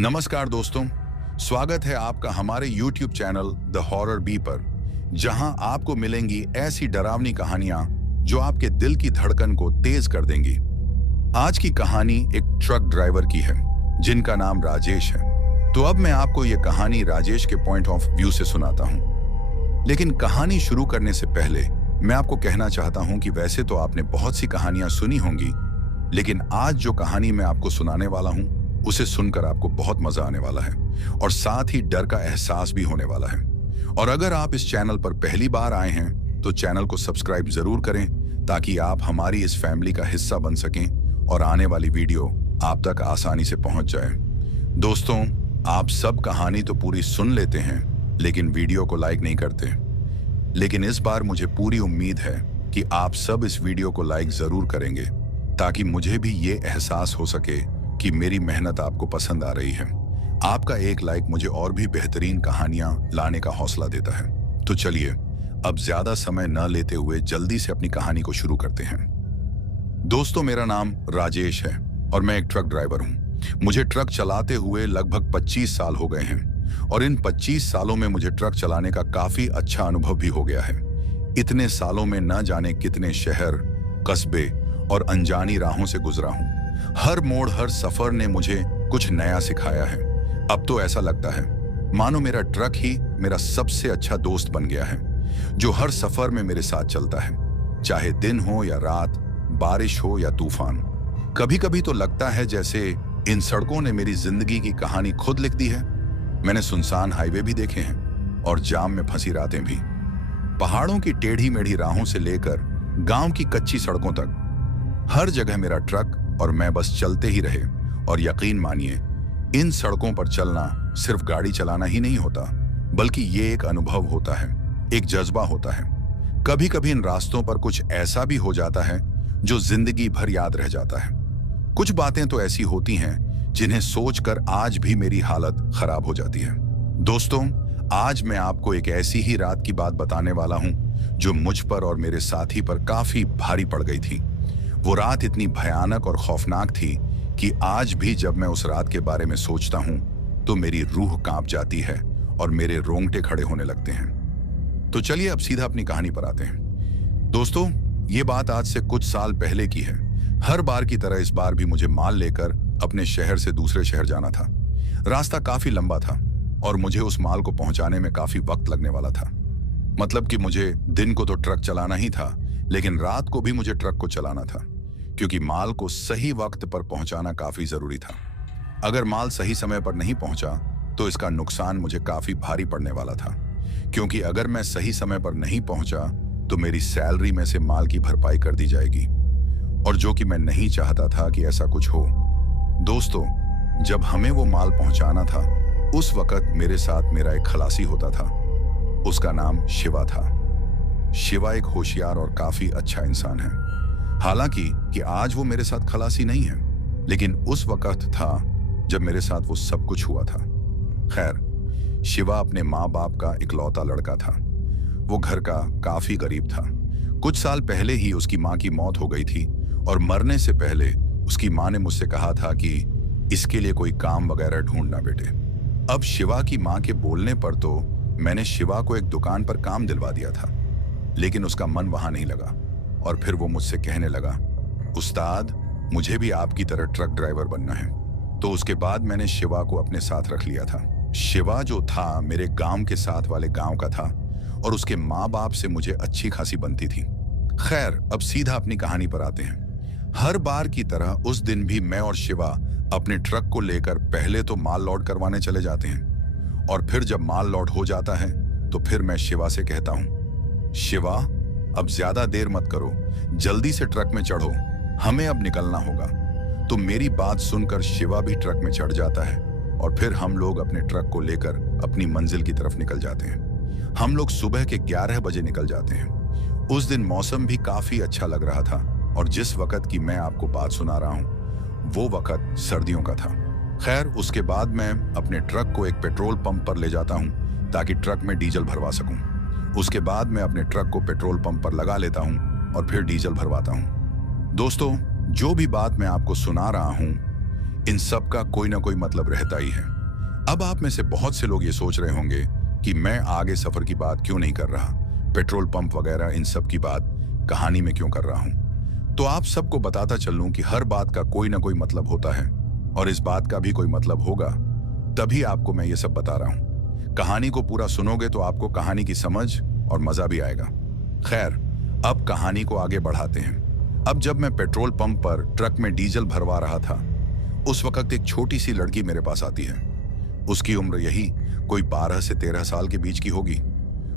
नमस्कार दोस्तों, स्वागत है आपका हमारे YouTube channel the horror B पर, जहां आपको मिलेंगी ऐसी डरावनी कहानियां जो आपके दिल की धड़कन को तेज कर देंगी। आज की कहानी एक ट्रक ड्राइवर की है जिनका नाम राजेश है। तो अब मैं आपको ये कहानी राजेश के पॉइंट ऑफ व्यू से सुनाता हूँ। लेकिन कहानी शुरू करने से पहले मैं आपको कहना चाहता हूँ कि वैसे तो आपने बहुत सी कहानियां सुनी होंगी, लेकिन आज जो कहानी मैं आपको सुनाने वाला हूँ उसे सुनकर आपको बहुत मजा आने वाला है और साथ ही डर का एहसास भी होने वाला है। और अगर आप इस चैनल पर पहली बार आए हैं तो चैनल को सब्सक्राइब जरूर करें ताकि आप हमारी इस फैमिली का हिस्सा बन सकें और आने वाली वीडियो आप तक आसानी से पहुंच जाए। दोस्तों, आप सब कहानी तो पूरी सुन लेते हैं लेकिन वीडियो को लाइक नहीं करते। लेकिन इस बार मुझे पूरी उम्मीद है कि आप सब इस वीडियो को लाइक जरूर करेंगे ताकि मुझे भी ये एहसास हो सके कि मेरी मेहनत आपको पसंद आ रही है। आपका एक लाइक मुझे और भी बेहतरीन कहानियां लाने का हौसला देता है। तो चलिए अब ज्यादा समय न लेते हुए जल्दी से अपनी कहानी को शुरू करते हैं। दोस्तों, मेरा नाम राजेश है और मैं एक ट्रक ड्राइवर हूं। मुझे ट्रक चलाते हुए लगभग 25 साल हो गए हैं और इन 25 सालों में मुझे ट्रक चलाने का काफी अच्छा अनुभव भी हो गया है। इतने सालों में न जाने कितने शहर, कस्बे और अनजानी राहों से गुजरा हूं। हर मोड़, हर सफर ने मुझे कुछ नया सिखाया है। अब तो ऐसा लगता है मानो मेरा ट्रक ही मेरा सबसे अच्छा दोस्त बन गया है, जो हर सफर में मेरे साथ चलता है, चाहे दिन हो या रात, बारिश हो या तूफान। कभी कभी तो लगता है जैसे इन सड़कों ने मेरी जिंदगी की कहानी खुद लिख दी है। मैंने सुनसान हाईवे भी देखे हैं और जाम में फंसी रातें भी। पहाड़ों की टेढ़ी मेढ़ी राहों से लेकर गांव की कच्ची सड़कों तक, हर जगह मेरा ट्रक और मैं बस चलते ही रहे। और यकीन मानिए, इन सड़कों पर चलना सिर्फ गाड़ी चलाना ही नहीं होता, बल्कि ये एक अनुभव होता है, एक जज्बा होता है। कभी कभी इन रास्तों पर कुछ ऐसा भी हो जाता है जो जिंदगी भर याद रह जाता है। कुछ बातें तो ऐसी होती हैं जिन्हें सोचकर आज भी मेरी हालत खराब हो जाती है। दोस्तों, आज मैं आपको एक ऐसी ही रात की बात बताने वाला हूं जो मुझ पर और मेरे साथी पर काफी भारी पड़ गई थी। वो रात इतनी भयानक और खौफनाक थी कि आज भी जब मैं उस रात के बारे में सोचता हूं तो मेरी रूह कांप जाती है और मेरे रोंगटे खड़े होने लगते हैं। तो चलिए अब सीधा अपनी कहानी पर आते हैं। दोस्तों, ये बात आज से कुछ साल पहले की है। हर बार की तरह इस बार भी मुझे माल लेकर अपने शहर से दूसरे शहर जाना था। रास्ता काफी लंबा था और मुझे उस माल को पहुंचाने में काफी वक्त लगने वाला था। मतलब कि मुझे दिन को तो ट्रक चलाना ही था, लेकिन रात को भी मुझे ट्रक को चलाना था, क्योंकि माल को सही वक्त पर पहुंचाना काफी जरूरी था। अगर माल सही समय पर नहीं पहुंचा तो इसका नुकसान मुझे काफी भारी पड़ने वाला था, क्योंकि अगर मैं सही समय पर नहीं पहुंचा तो मेरी सैलरी में से माल की भरपाई कर दी जाएगी, और जो कि मैं नहीं चाहता था कि ऐसा कुछ हो। दोस्तों, जब हमें वो माल पहुंचाना था उस वक्त मेरे साथ मेरा एक खलासी होता था। उसका नाम शिवा था। शिवा एक होशियार और काफी अच्छा इंसान है। हालांकि कि आज वो मेरे साथ खलासी नहीं है, लेकिन उस वक्त था जब मेरे साथ वो सब कुछ हुआ था। खैर, शिवा अपने माँ बाप का इकलौता लड़का था। वो घर का काफी गरीब था। कुछ साल पहले ही उसकी माँ की मौत हो गई थी और मरने से पहले उसकी माँ ने मुझसे कहा था कि इसके लिए कोई काम वगैरह ढूंढना बेटे। अब शिवा की माँ के बोलने पर तो मैंने शिवा को एक दुकान पर काम दिलवा दिया था, लेकिन उसका मन वहां नहीं लगा और फिर वो मुझसे कहने लगा, उस्ताद, मुझे भी आपकी तरह ट्रक ड्राइवर बनना है। तो उसके बाद मैंने शिवा को अपने साथ रख लिया था। शिवा जो था मेरे गांव के साथ वाले गांव का था और उसके माँ बाप से मुझे अच्छी खासी बनती थी। खैर, अब सीधा अपनी कहानी पर आते हैं। हर बार की तरह उस दिन भी मैं और शिवा अपने ट्रक को लेकर पहले तो माल लोड करवाने चले जाते हैं, और फिर जब माल लोड हो जाता है तो फिर मैं शिवा से कहता हूँ, शिवा, अब ज्यादा देर मत करो, जल्दी से ट्रक में चढ़ो, हमें अब निकलना होगा। तो मेरी बात सुनकर शिवा भी ट्रक में चढ़ जाता है और फिर हम लोग अपने ट्रक को लेकर अपनी मंजिल की तरफ निकल जाते हैं। हम लोग सुबह के 11 बजे निकल जाते हैं। उस दिन मौसम भी काफी अच्छा लग रहा था और जिस वक्त की मैं आपको बात सुना रहा हूँ वो वक्त सर्दियों का था। खैर, उसके बाद मैं अपने ट्रक को एक पेट्रोल पंप पर ले जाता हूँ ताकि ट्रक में डीजल भरवा सकूं। उसके बाद मैं अपने ट्रक को पेट्रोल पंप पर लगा लेता हूं और फिर डीजल भरवाता हूं। दोस्तों, जो भी बात मैं आपको सुना रहा हूं, इन सब का कोई ना कोई मतलब रहता ही है। अब आप में से बहुत से लोग ये सोच रहे होंगे कि मैं आगे सफर की बात क्यों नहीं कर रहा, पेट्रोल पंप वगैरह इन सब की बात कहानी में क्यों कर रहा हूं। तो आप सबको बताता चलूं कि हर बात का कोई ना कोई मतलब होता है, और इस बात का भी कोई मतलब होगा तभी आपको मैं ये सब बता रहा हूं। कहानी को पूरा सुनोगे तो आपको कहानी की समझ और मजा भी आएगा। खैर, अब कहानी को आगे बढ़ाते हैं। अब जब मैं पेट्रोल पंप पर ट्रक में डीजल भरवा रहा था, उस वक्त एक छोटी सी लड़की मेरे पास आती है। उसकी उम्र यही कोई 12 से 13 साल के बीच की होगी।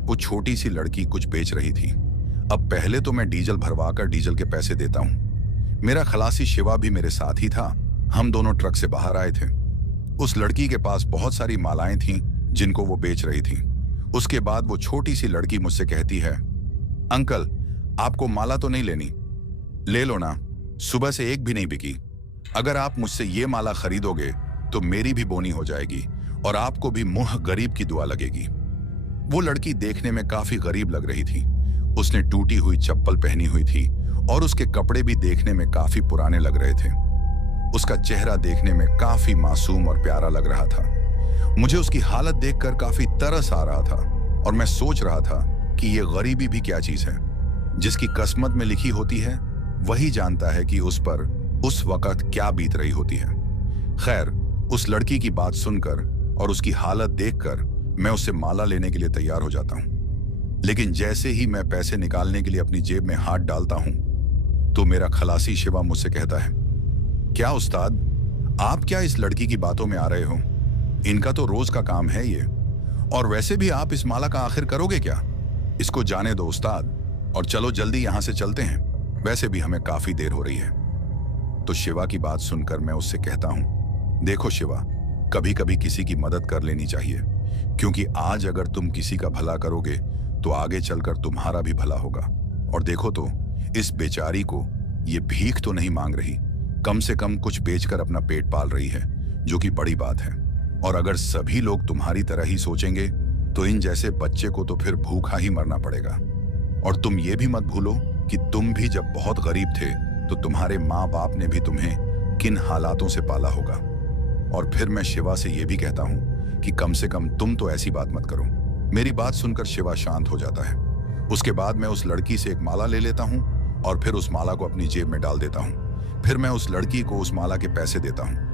वो छोटी सी लड़की कुछ बेच रही थी। अब पहले तो मैं डीजल भरवाकर डीजल के पैसे देता हूँ। मेरा खलासी शिवा भी मेरे साथ ही था। हम दोनों ट्रक से बाहर आए थे। उस लड़की के पास बहुत सारी मालाएं थीं जिनको वो बेच रही थी। उसके बाद वो छोटी सी लड़की मुझसे कहती है, अंकल, आपको माला तो नहीं लेनी? ले लो ना, सुबह से एक भी नहीं बिकी। अगर आप मुझसे ये माला खरीदोगे तो मेरी भी बोनी हो जाएगी और आपको भी मुँह गरीब की दुआ लगेगी। वो लड़की देखने में काफी गरीब लग रही थी। उसने टूटी हुई चप्पल पहनी हुई थी और उसके कपड़े भी देखने में काफी पुराने लग रहे थे। उसका चेहरा देखने में काफी मासूम और प्यारा लग रहा था। मुझे उसकी हालत देखकर काफी तरस आ रहा था और मैं सोच रहा था कि ये गरीबी भी क्या चीज है। जिसकी किस्मत में लिखी होती है वही जानता है कि उस पर उस वक्त क्या बीत रही होती है। खैर, उस लड़की की बात सुनकर और उसकी हालत देखकर मैं उससे माला लेने के लिए तैयार हो जाता हूं। लेकिन जैसे ही मैं पैसे निकालने के लिए अपनी जेब में हाथ डालता हूं तो मेरा खलासी शिवा मुझसे कहता है, क्या उस्ताद, आप क्या इस लड़की की बातों में आ रहे हो? इनका तो रोज का काम है ये। और वैसे भी आप इस माला का आखिर करोगे क्या? इसको जाने दो उस्ताद, और चलो जल्दी यहां से चलते हैं, वैसे भी हमें काफी देर हो रही है। तो शिवा की बात सुनकर मैं उससे कहता हूं, देखो शिवा, कभी कभी किसी की मदद कर लेनी चाहिए, क्योंकि आज अगर तुम किसी का भला करोगे तो आगे चलकर तुम्हारा भी भला होगा। और देखो तो, इस बेचारी को ये भीख तो नहीं मांग रही, कम से कम कुछ बेचकर अपना पेट पाल रही है, जो कि बड़ी बात है। और अगर सभी लोग तुम्हारी तरह ही सोचेंगे तो इन जैसे बच्चे को तो फिर भूखा ही मरना पड़ेगा। और तुम ये भी मत भूलो कि तुम भी जब बहुत गरीब थे तो तुम्हारे माँ बाप ने भी तुम्हें किन हालातों से पाला होगा। और फिर मैं शिवा से ये भी कहता हूँ कि कम से कम तुम तो ऐसी बात मत करो। मेरी बात सुनकर शिवा शांत हो जाता है। उसके बाद मैं उस लड़की से एक माला ले लेता हूँ और फिर उस माला को अपनी जेब में डाल देता हूँ। फिर मैं उस लड़की को उस माला के पैसे देता हूँ।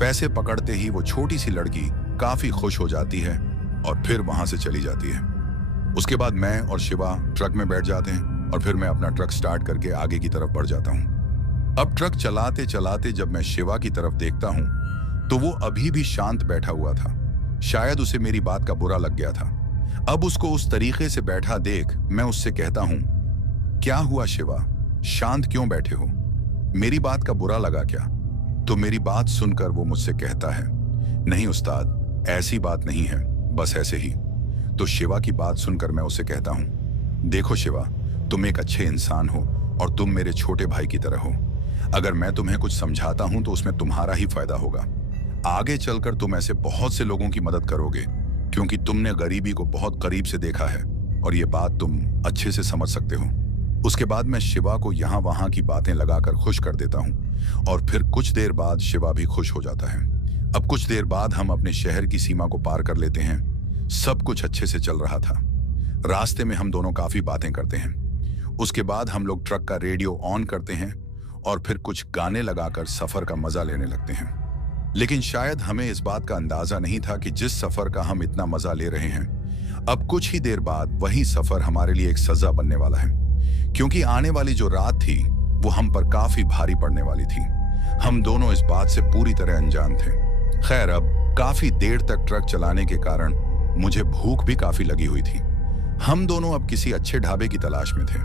पैसे पकड़ते ही वो छोटी सी लड़की काफी खुश हो जाती है और फिर वहां से चली जाती है। उसके बाद मैं और शिवा ट्रक में बैठ जाते हैं और फिर मैं अपना ट्रक स्टार्ट करके आगे की तरफ बढ़ जाता हूँ। अब ट्रक चलाते चलाते जब मैं शिवा की तरफ देखता हूँ तो वो अभी भी शांत बैठा हुआ था। शायद उसे मेरी बात का बुरा लग गया था। अब उसको उस तरीके से बैठा देख मैं उससे कहता हूँ, क्या हुआ शिवा, शांत क्यों बैठे हो? मेरी बात का बुरा लगा क्या? तो मेरी बात सुनकर वो मुझसे कहता है, नहीं उस्ताद, ऐसी बात नहीं है, बस ऐसे ही। तो शिवा की बात सुनकर मैं उसे कहता हूँ, देखो शिवा, तुम एक अच्छे इंसान हो और तुम मेरे छोटे भाई की तरह हो। अगर मैं तुम्हें कुछ समझाता हूं तो उसमें तुम्हारा ही फायदा होगा। आगे चलकर तुम ऐसे बहुत से लोगों की मदद करोगे, क्योंकि तुमने गरीबी को बहुत करीब से देखा है और ये बात तुम अच्छे से समझ सकते हो। उसके बाद मैं शिवा को यहाँ वहां की बातें लगाकर खुश कर देता हूँ और फिर कुछ देर बाद शिवा भी खुश हो जाता है। अब कुछ देर बाद हम अपने शहर की सीमा को पार कर लेते हैं। सब कुछ अच्छे से चल रहा था। रास्ते में हम दोनों काफी बातें करते हैं। उसके बाद हम लोग ट्रक का रेडियो ऑन करते हैं और फिर कुछ गाने लगाकर सफर का मजा लेने लगते हैं। लेकिन शायद हमें इस बात का अंदाजा नहीं था कि जिस सफर का हम इतना मजा ले रहे हैं, अब कुछ ही देर बाद वही सफर हमारे लिए एक सजा बनने वाला है, क्योंकि आने वाली जो रात थी वो हम पर काफी भारी पड़ने वाली थी। हम दोनों इस बात से पूरी तरह अनजान थे। खैर, अब काफी देर तक ट्रक चलाने के कारण मुझे भूख भी काफी लगी हुई थी। हम दोनों अब किसी अच्छे ढाबे की तलाश में थे।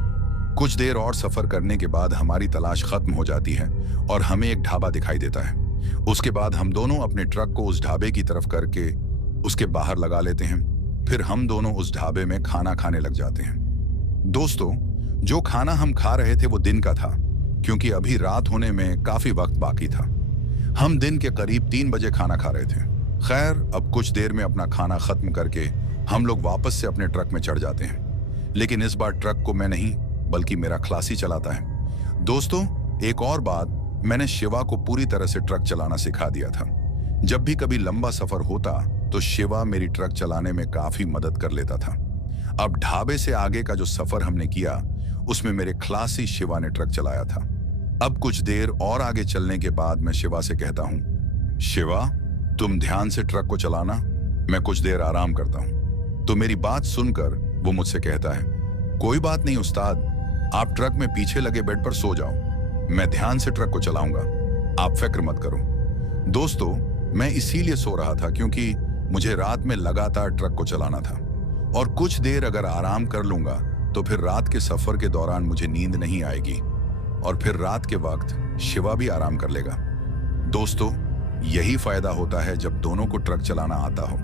कुछ देर और सफर करने के बाद हमारी तलाश खत्म हो जाती है और हमें एक ढाबा दिखाई देता है। उसके बाद हम दोनों अपने ट्रक को उस ढाबे की तरफ करके उसके बाहर लगा लेते हैं। फिर हम दोनों उस ढाबे में खाना खाने लग जाते हैं। दोस्तों, जो खाना हम खा रहे थे वो दिन का था, क्योंकि अभी रात होने में काफी वक्त बाकी था। हम दिन के करीब 3 बजे खाना खा रहे थे। खैर, अब कुछ देर में अपना खाना खत्म करके हम लोग वापस से अपने ट्रक में चढ़ जाते हैं। लेकिन इस बार ट्रक को मैं नहीं बल्कि मेरा खलासी चलाता है। दोस्तों, एक और बात मैंने शिवा को पूरी तरह से ट्रक चलाना सिखा दिया था। जब भी कभी लंबा सफर होता तो शिवा मेरी ट्रक चलाने में काफी मदद कर लेता था। अब ढाबे से आगे का जो सफर हमने किया उसमें मेरे खलासी शिवा ने ट्रक चलाया था। अब कुछ देर और आगे चलने के बाद मैं शिवा से कहता हूँ, शिवा तुम ध्यान से ट्रक को चलाना, मैं कुछ देर आराम करता हूँ। तो मेरी बात सुनकर वो मुझसे कहता है, कोई बात नहीं उस्ताद, आप ट्रक में पीछे लगे बेड पर सो जाओ, मैं ध्यान से ट्रक को चलाऊंगा, आप फिक्र मत करो। दोस्तों, मैं इसीलिए सो रहा था क्योंकि मुझे रात में लगातार ट्रक को चलाना था और कुछ देर अगर आराम कर लूंगा तो फिर रात के सफर के दौरान मुझे नींद नहीं आएगी और फिर रात के वक्त शिवा भी आराम कर लेगा। दोस्तों, यही फायदा होता है जब दोनों को ट्रक चलाना आता हो।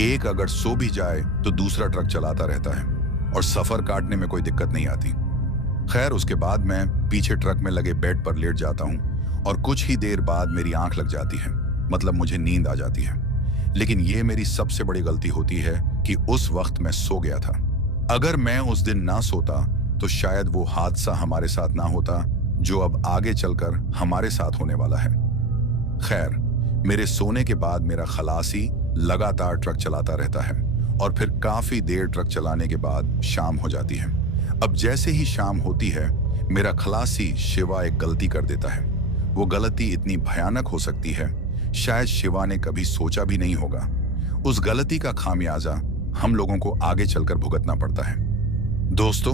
एक अगर सो भी जाए तो दूसरा ट्रक चलाता रहता है और सफर काटने में कोई दिक्कत नहीं आती। खैर, उसके बाद मैं पीछे ट्रक में लगे बेड पर लेट जाता हूँ और कुछ ही देर बाद मेरी आंख लग जाती है, मतलब मुझे नींद आ जाती है। लेकिन ये मेरी सबसे बड़ी गलती होती है कि उस वक्त मैं सो गया था। अगर मैं उस दिन ना सोता तो शायद वो हादसा हमारे साथ ना होता जो अब आगे चलकर हमारे साथ होने वाला है। खैर, मेरे सोने के बाद मेरा खलासी लगातार ट्रक चलाता रहता है और फिर काफी देर ट्रक चलाने के बाद शाम हो जाती है। अब जैसे ही शाम होती है मेरा खलासी शिवा एक गलती कर देता है। वो गलती इतनी भयानक हो सकती है शायद शिवा ने कभी सोचा भी नहीं होगा। उस गलती का खामियाजा हम लोगों को आगे चलकर भुगतना पड़ता है। दोस्तों,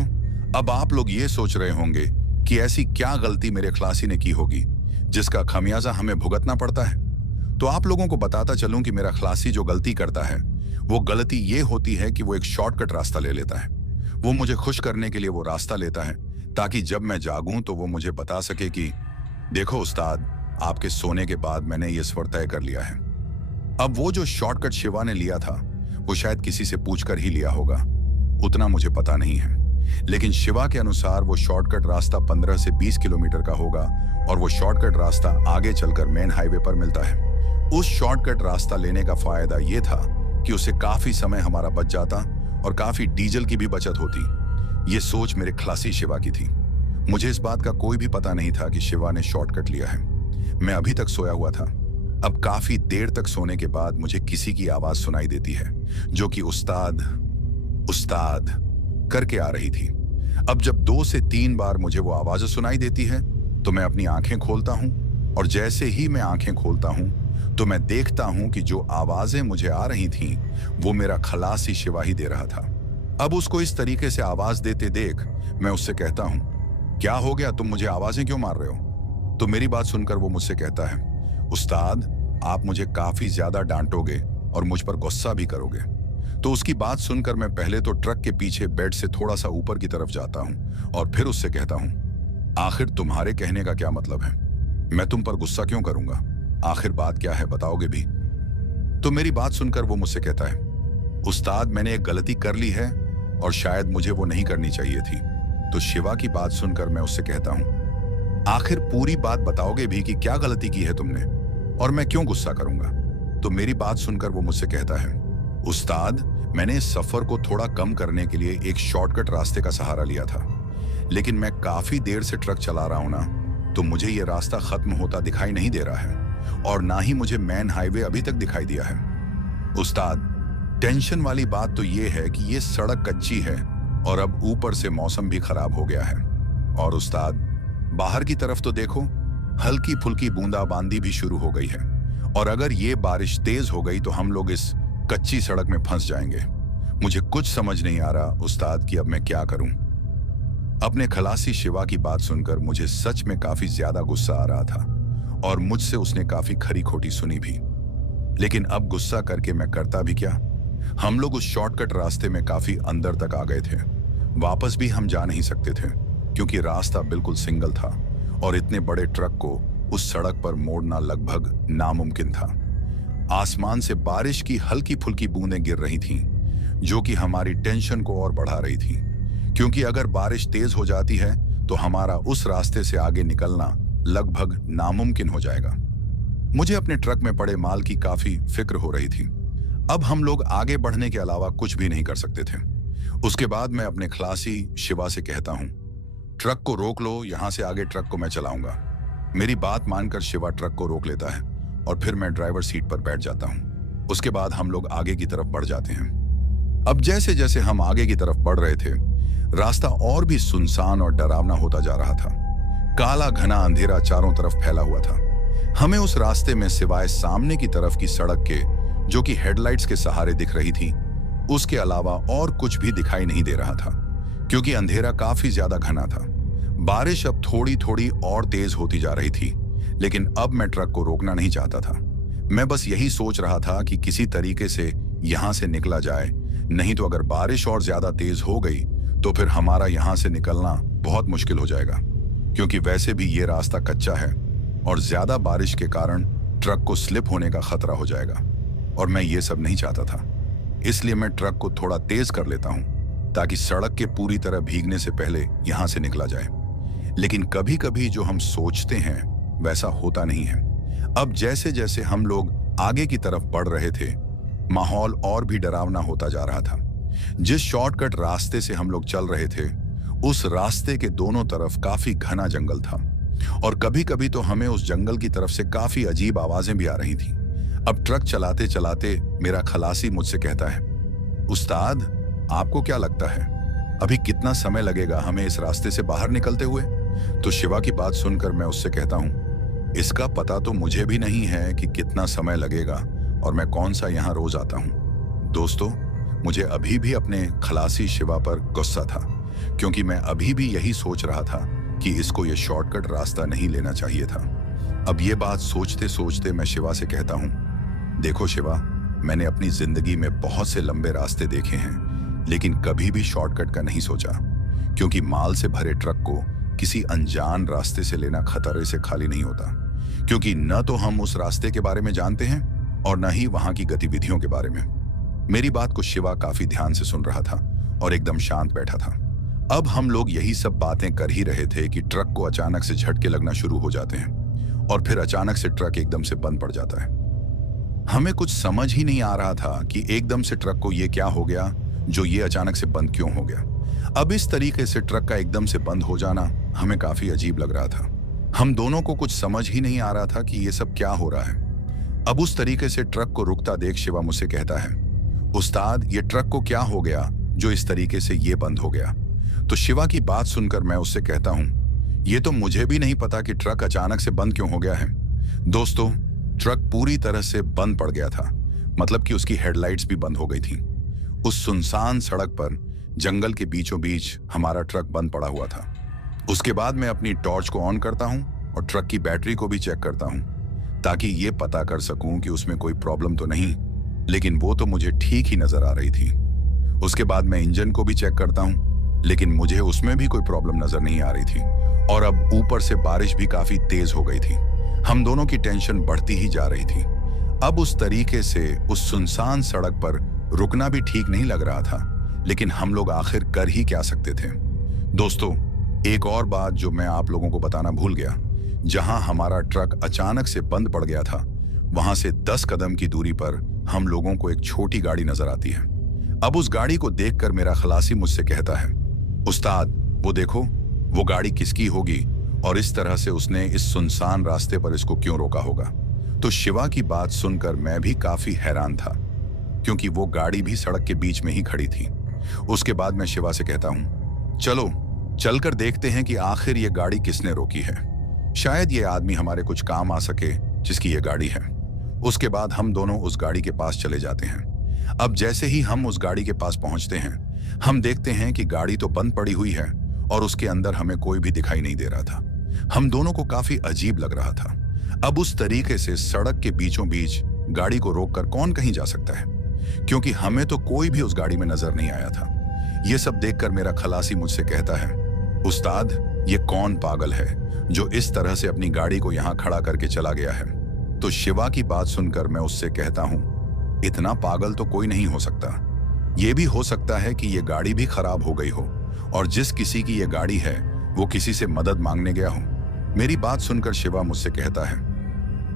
अब आप लोग ये सोच रहे होंगे कि ऐसी क्या गलती मेरे खलासी ने की होगी जिसका खामियाजा हमें भुगतना पड़ता है। तो आप लोगों को बताता चलूं कि मेरा खलासी जो गलती करता है वो गलती ये होती है कि वो एक शॉर्टकट रास्ता ले लेता है। वो मुझे खुश करने के लिए वो रास्ता लेता है ताकि जब मैं जागूं तो वो मुझे बता सके कि देखो उस्ताद, आपके सोने के बाद मैंने ये सफर तय कर लिया है। अब वो जो शॉर्टकट शिवा ने लिया था वो शायद किसी से पूछकर ही लिया होगा, उतना मुझे पता नहीं है। लेकिन शिवा के अनुसार वो शॉर्टकट रास्ता 15 से 20 किलोमीटर का होगा और वो शॉर्टकट रास्ता आगे चलकर मेन हाईवे पर मिलता है। उस शॉर्टकट रास्ता लेने का फायदा ये था कि उससे काफी समय हमारा बच जाता और काफी डीजल की भी बचत होती। ये सोच मेरे खलासी शिवा की थी। मुझे इस बात का कोई भी पता नहीं था कि शिवा ने शॉर्टकट लिया है। मैं अभी तक सोया हुआ था। अब काफी देर तक सोने के बाद मुझे किसी की आवाज सुनाई देती है जो कि उस्ताद उस्ताद करके आ रही थी। अब जब 2 से 3 बार मुझे वो आवाज सुनाई देती है तो मैं अपनी आंखें खोलता हूं और जैसे ही मैं आंखें खोलता हूं तो मैं देखता हूं कि जो आवाजें मुझे आ रही थीं वो मेरा खलासी शिवा ही दे रहा था। अब उसको इस तरीके से आवाज देते देख मैं उससे कहता हूं, क्या हो गया, तुम मुझे आवाजें क्यों मार रहे हो? तो मेरी बात सुनकर वो मुझसे कहता है, उस्ताद आप मुझे काफी ज्यादा डांटोगे और मुझ पर गुस्सा भी करोगे। तो उसकी बात सुनकर मैं पहले तो ट्रक के पीछे बेड से थोड़ा सा ऊपर की तरफ जाता हूं और फिर उससे कहता हूं, आखिर तुम्हारे कहने का क्या मतलब है? मैं तुम पर गुस्सा क्यों करूंगा? आखिर बात क्या है, बताओगे भी? तो मेरी बात सुनकर वो मुझसे कहता है, उस्ताद मैंने एक गलती कर ली है और शायद मुझे वो नहीं करनी चाहिए थी। तो शिवा की बात सुनकर मैं उससे कहता हूं, आखिर पूरी बात बताओगे भी कि क्या गलती की है तुमने और मैं क्यों गुस्सा करूंगा? तो मेरी बात सुनकर वो मुझसे कहता है, उस्ताद मैंने इस सफर को थोड़ा कम करने के लिए एक शॉर्टकट रास्ते का सहारा लिया था, लेकिन मैं काफी देर से ट्रक चला रहा हूं ना, तो मुझे ये रास्ता खत्म होता दिखाई नहीं दे रहा है और ना ही मुझे मेन हाईवे अभी तक दिखाई दिया है। उस्ताद टेंशन वाली बात तो ये है कि ये सड़क कच्ची है और अब ऊपर से मौसम भी खराब हो गया है। और उस्ताद बाहर की तरफ तो देखो, हल्की फुल्की बूंदाबांदी भी शुरू हो गई है और अगर ये बारिश तेज हो गई तो हम लोग इस कच्ची सड़क में फंस जाएंगे। मुझे कुछ समझ नहीं आ रहा उस्ताद कि अब मैं क्या करूं। अपने खलासी शिवा की बात सुनकर मुझे सच में काफी ज्यादा गुस्सा आ रहा था और मुझसे उसने काफी खरी खोटी सुनी भी। लेकिन अब गुस्सा करके मैं करता भी क्या? हम लोग उस शॉर्टकट रास्ते में काफी अंदर तक आ गए थे। वापस भी हम जा नहीं सकते थे क्योंकि रास्ता बिल्कुल सिंगल था और इतने बड़े ट्रक को उस सड़क पर मोड़ना लगभग नामुमकिन था। आसमान से बारिश की हल्की फुल्की बूंदें गिर रही थीं, जो कि हमारी टेंशन को और बढ़ा रही थी, क्योंकि अगर बारिश तेज हो जाती है तो हमारा उस रास्ते से आगे निकलना लगभग नामुमकिन हो जाएगा। मुझे अपने ट्रक में पड़े माल की काफी फिक्र हो रही थी। अब हम लोग आगे बढ़ने के अलावा कुछ भी नहीं कर सकते थे। उसके बाद मैं अपने खलासी शिवा से कहता हूं, ट्रक को रोक लो, यहां से आगे ट्रक को मैं चलाऊंगा। मेरी बात मानकर शिवा ट्रक को रोक लेता है और फिर मैं ड्राइवर सीट पर बैठ जाता हूँ। उसके बाद हम लोग आगे की तरफ बढ़ जाते हैं। अब जैसे जैसे हम आगे की तरफ बढ़ रहे थे, रास्ता और भी सुनसान और डरावना होता जा रहा था। काला घना अंधेरा चारों तरफ फैला हुआ था। हमें उस रास्ते में सिवाय सामने की तरफ की सड़क के, जो कि हेडलाइट्स के सहारे दिख रही थी, उसके अलावा और कुछ भी दिखाई नहीं दे रहा था, क्योंकि अंधेरा काफी ज्यादा घना था। बारिश अब थोड़ी थोड़ी और तेज होती जा रही थी, लेकिन अब मैं ट्रक को रोकना नहीं चाहता था। मैं बस यही सोच रहा था कि किसी तरीके से यहां से निकला जाए, नहीं तो अगर बारिश और ज्यादा तेज हो गई तो फिर हमारा यहां से निकलना बहुत मुश्किल हो जाएगा, क्योंकि वैसे भी ये रास्ता कच्चा है और ज्यादा बारिश के कारण ट्रक को स्लिप होने का खतरा हो जाएगा, और मैं ये सब नहीं चाहता था। इसलिए मैं ट्रक को थोड़ा तेज कर लेता हूं ताकि सड़क के पूरी तरह भीगने से पहले यहां से निकला जाए। लेकिन कभी कभी जो हम सोचते हैं वैसा होता नहीं है। अब जैसे जैसे हम लोग आगे की तरफ बढ़ रहे थे, माहौल और भी डरावना होता जा रहा था। जिस शॉर्टकट रास्ते से हम लोग चल रहे थे, उस रास्ते के दोनों तरफ काफी घना जंगल था, और कभी कभी तो हमें उस जंगल की तरफ से काफी अजीब आवाजें भी आ रही थी। अब ट्रक चलाते चलाते मेरा खलासी मुझसे कहता है, उस्ताद, आपको क्या लगता है अभी कितना समय लगेगा हमें इस रास्ते से बाहर निकलते हुए? तो शिवा की बात सुनकर मैं उससे कहता हूँ, इसका पता तो मुझे भी नहीं है कि कितना समय लगेगा, और मैं कौन सा यहाँ रोज आता हूँ। दोस्तों, मुझे अभी भी अपने खलासी शिवा पर गुस्सा था, क्योंकि मैं अभी भी यही सोच रहा था कि इसको ये शॉर्टकट रास्ता नहीं लेना चाहिए था। अब ये बात सोचते सोचते मैं शिवा से कहता हूँ, देखो शिवा, मैंने अपनी जिंदगी में बहुत से लंबे रास्ते देखे हैं, लेकिन कभी भी शॉर्टकट का नहीं सोचा, क्योंकि माल से भरे ट्रक को किसी अनजान रास्ते से लेना खतरे से खाली नहीं होता, क्योंकि न तो हम उस रास्ते के बारे में जानते हैं और न ही वहां की गतिविधियों के बारे में। मेरी बात को शिवा काफी ध्यान से सुन रहा था और एकदम शांत बैठा था। अब हम लोग यही सब बातें कर ही रहे थे कि ट्रक को अचानक से झटके लगना शुरू हो जाते हैं, और फिर अचानक से ट्रक एकदम से बंद पड़ जाता है। हमें कुछ समझ ही नहीं आ रहा था कि एकदम से ट्रक को ये क्या हो गया, जो ये अचानक से बंद क्यों हो गया। अब इस तरीके से ट्रक का एकदम से बंद हो जाना हमें काफी अजीब लग रहा था। हम दोनों को कुछ समझ ही नहीं आ रहा था कि ये सब क्या हो रहा है। अब उस तरीके से ट्रक को रुकता देख शिवा मुझसे कहता है, उस्ताद, ये ट्रक को क्या हो गया जो इस तरीके से ये बंद हो गया? तो शिवा की बात सुनकर मैं उससे कहता हूँ, ये तो मुझे भी नहीं पता कि ट्रक अचानक से बंद क्यों हो गया है। दोस्तों, ट्रक पूरी तरह से बंद पड़ गया था, मतलब कि उसकी हेडलाइट्स भी बंद हो गई थी। उस सुनसान सड़क पर जंगल के बीचों बीच हमारा ट्रक बंद पड़ा हुआ था। उसके बाद मैं अपनी टॉर्च को ऑन करता हूं और ट्रक की बैटरी को भी चेक करता हूं, ताकि ये पता कर सकूं कि उसमें कोई प्रॉब्लम तो नहीं, लेकिन वो तो मुझे ठीक ही नजर आ रही थी। उसके बाद मैं इंजन को भी चेक करता हूं, लेकिन मुझे उसमें भी कोई प्रॉब्लम नजर नहीं आ रही थी। और अब ऊपर से बारिश भी काफी तेज हो गई थी। हम दोनों की टेंशन बढ़ती ही जा रही थी। अब उस तरीके से उस सुनसान सड़क पर रुकना भी ठीक नहीं लग रहा था, लेकिन हम लोग आखिर कर ही क्या सकते थे। दोस्तों, एक और बात जो मैं आप लोगों को बताना भूल गया, जहां हमारा ट्रक अचानक से बंद पड़ गया था, वहां से 10 कदम की दूरी पर हम लोगों को एक छोटी गाड़ी नजर आती है। अब उस गाड़ी को देखकर मेरा खलासी मुझसे कहता है, उस्ताद, वो देखो, वो गाड़ी किसकी होगी और इस तरह से उसने इस सुनसान रास्ते पर इसको क्यों रोका होगा। तो शिवा की बात सुनकर मैं भी काफी हैरान था, क्योंकि वो गाड़ी भी सड़क के बीच में ही खड़ी थी। उसके बाद मैं शिवा से कहता हूं, चलो चलकर देखते हैं कि आखिर ये गाड़ी किसने रोकी है। शायद ये आदमी हमारे कुछ काम आ सके जिसकी ये गाड़ी है। उसके बाद हम दोनों उस गाड़ी के पास चले जाते हैं। अब जैसे ही हम उस गाड़ी के पास पहुंचते हैं, हम देखते हैं कि गाड़ी तो बंद पड़ी हुई है और उसके अंदर हमें कोई भी दिखाई नहीं दे रहा था। हम दोनों को काफी अजीब लग रहा था। अब उस तरीके से सड़क के बीचों बीच गाड़ी को रोककर कौन कहीं जा सकता है, क्योंकि हमें तो कोई भी उस गाड़ी में नजर नहीं आया था। यह सब देखकर मेरा खलासी मुझसे कहता है, उस्ताद, ये कौन पागल है जो इस तरह से अपनी गाड़ी को यहां खड़ा करके चला गया है। तो शिवा की बात सुनकर मैं उससे कहता हूं, इतना पागल तो कोई नहीं हो सकता। यह भी हो सकता है कि यह गाड़ी भी खराब हो गई हो और जिस किसी की यह गाड़ी है वो किसी से मदद मांगने गया हो। मेरी बात सुनकर शिवा मुझसे कहता है,